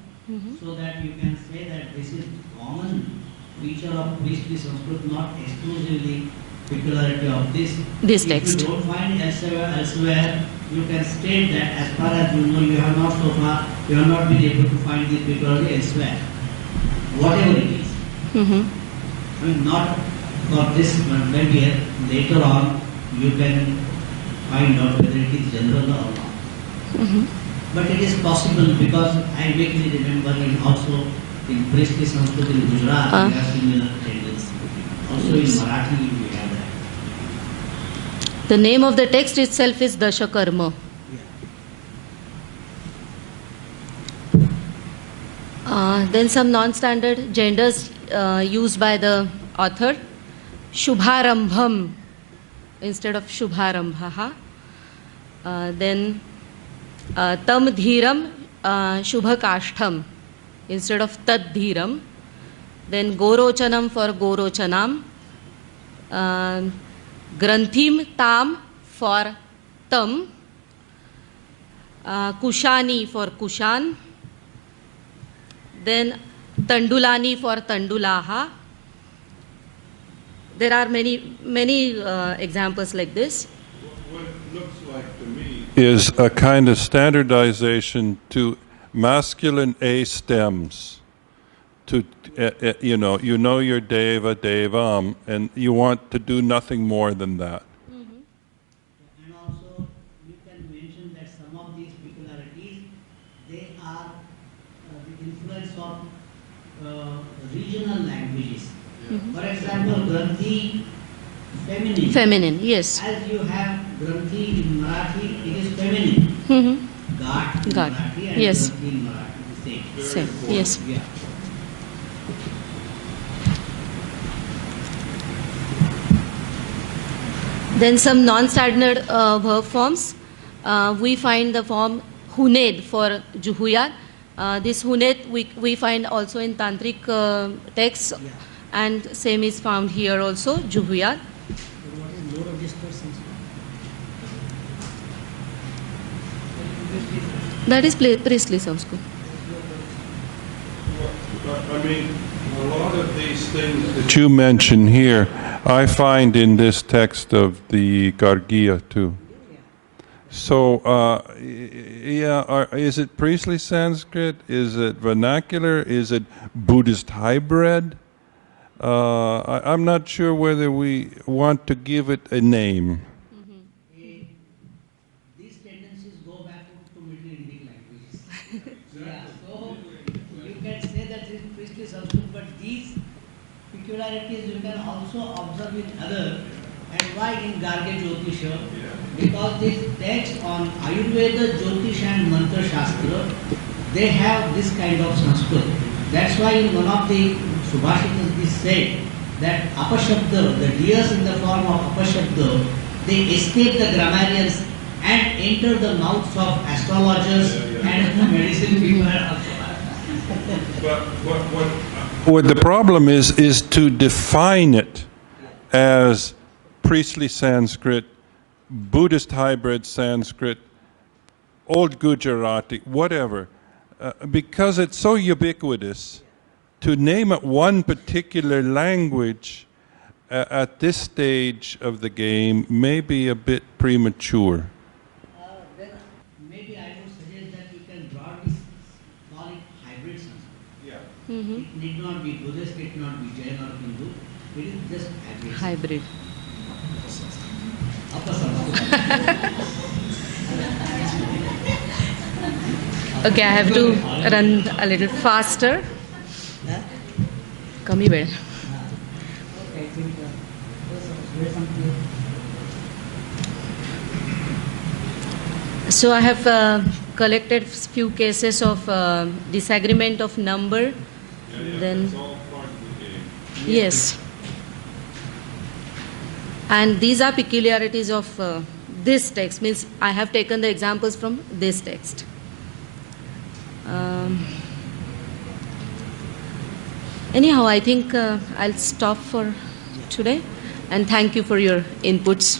so that you can say that this is common feature of priestly Sanskrit, not exclusively peculiarity of this text. If you don't find elsewhere, you can state that as far as you know, you have not so far, you have not been able to find this peculiarity elsewhere, whatever it is. I mean, not for this, but maybe later on you can find out whether it is general or not. But it is possible, because I vaguely remember also in priestly Sanskrit in Gujarat we have similar tendency. Also in Marathi we have that. The name of the text itself is Dasha Karma. Then some non-standard genders used by the author. Shubharambham instead of Shubharambhaha. Then Tam Dhiram Shubhakashtham instead of Tad Dhiram. Then Gorochanam for Gorochanam. Granthim Tam for Tam. Kushani for Kushan. Then Tandulani for Tandulaha. There are many examples like this. What it looks like to me is a kind of standardization to masculine A stems. To you know your deva, devam, and you want to do nothing more than that. And also you can mention that some of these peculiarities, they are the influence of regional languages. For example, Granthi, feminine. Feminine, yes. As you have Granthi in Marathi, it is feminine. Ghat in Ghat, Marathi and yes. Granthi in Marathi, the Same, yes. Yeah. Then some non-standard verb forms. We find the form huned for juhuyat. This huned we find also in tantric texts, and same is found here also, juhuyat. What is low register Sanskrit? That is priestly Sanskrit. I mean, a lot of these things that you mention here, I find in this text of the Gargiya too. So, is it priestly Sanskrit? Is it vernacular? Is it Buddhist hybrid? I'm not sure whether we want to give it a name. These tendencies go back to Middle Indic languages. Yeah, so you can say that it is priestly Sanskrit, but these peculiarities you can also observe in other. And why in Garge Jyotisha? Because this text on Ayurveda, Jyotish and Mantra Shastra, they have this kind of Sanskrit. That's why in one of the Subhashitas it is said that apashabda, the deers in the form of apashabda, they escape the grammarians and enter the mouths of astrologers and medicine people. What the problem is to define it as priestly Sanskrit, Buddhist hybrid Sanskrit, Old Gujarati, whatever, because it's so ubiquitous. To name it one particular language at this stage of the game may be a bit premature. Then maybe I would suggest that you can broadly call it hybrid Sanskrit. It need not be Buddhist, it need not be Jain or Hindu. It is just hybrid. Hybrid. Okay, I have to run a little faster. कमी वेळ. So I have collected few cases of disagreement of number. Then yes, and these are peculiarities of this text. Means I have taken the examples from this text. Anyhow, I think I'll stop for today, and thank you for your inputs.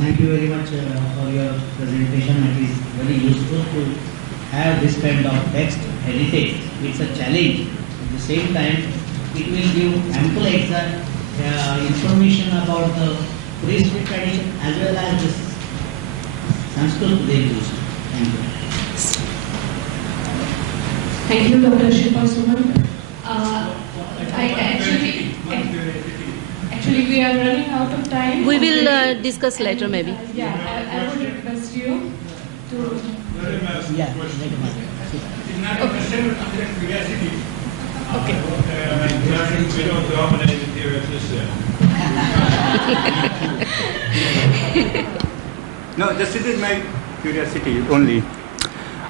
Thank you very much for your presentation. It is very useful to have this kind of text edited. It's a challenge. At the same time, it will give ample information about the priestly tradition as well as the Sanskrit they use. Thank you. Thank you, Dr. Shilpa Suman. Actually, we are running out of time. We will discuss later, maybe. Yeah, I would request you to. Yeah, let him ask. It's not a question of curiosity. Okay. We don't dominate it here at this end. No, this is my curiosity only.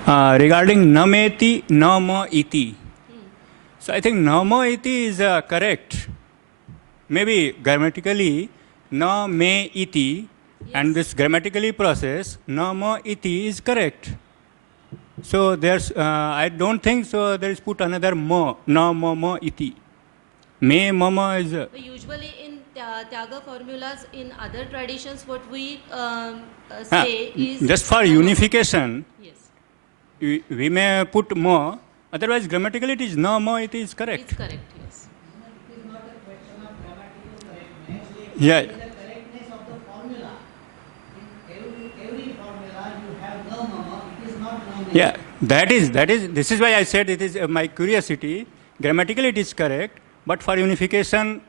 Regarding nameti, nama iti. So I think nama iti is correct. Maybe grammatically, na me iti, and this grammatically process, nama iti is correct. So there's, I don't think so. There is put another ma, na ma iti. Me mama is. Usually in Tyaga formulas in other traditions, what we say is Just for unification, Yes, we may put ma. Otherwise, grammatically it is na ma iti is correct. it's correct. Yes. Yeah. The correctness of the formula. In every formula you have no mama, it is not no. Yeah, this is why I said it is my curiosity. Grammatically it is correct, but for unification,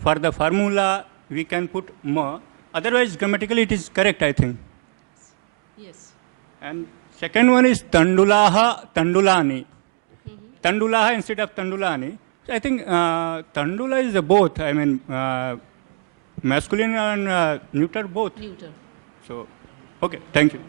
for the formula, we can put ma. Otherwise, grammatically it is correct, I think. Yes. And second one is tandulaha, tandulani. Tandulaha instead of tandulani. So I think tandula is both. I mean, masculine and neuter both. Neuter. So, okay, thank you.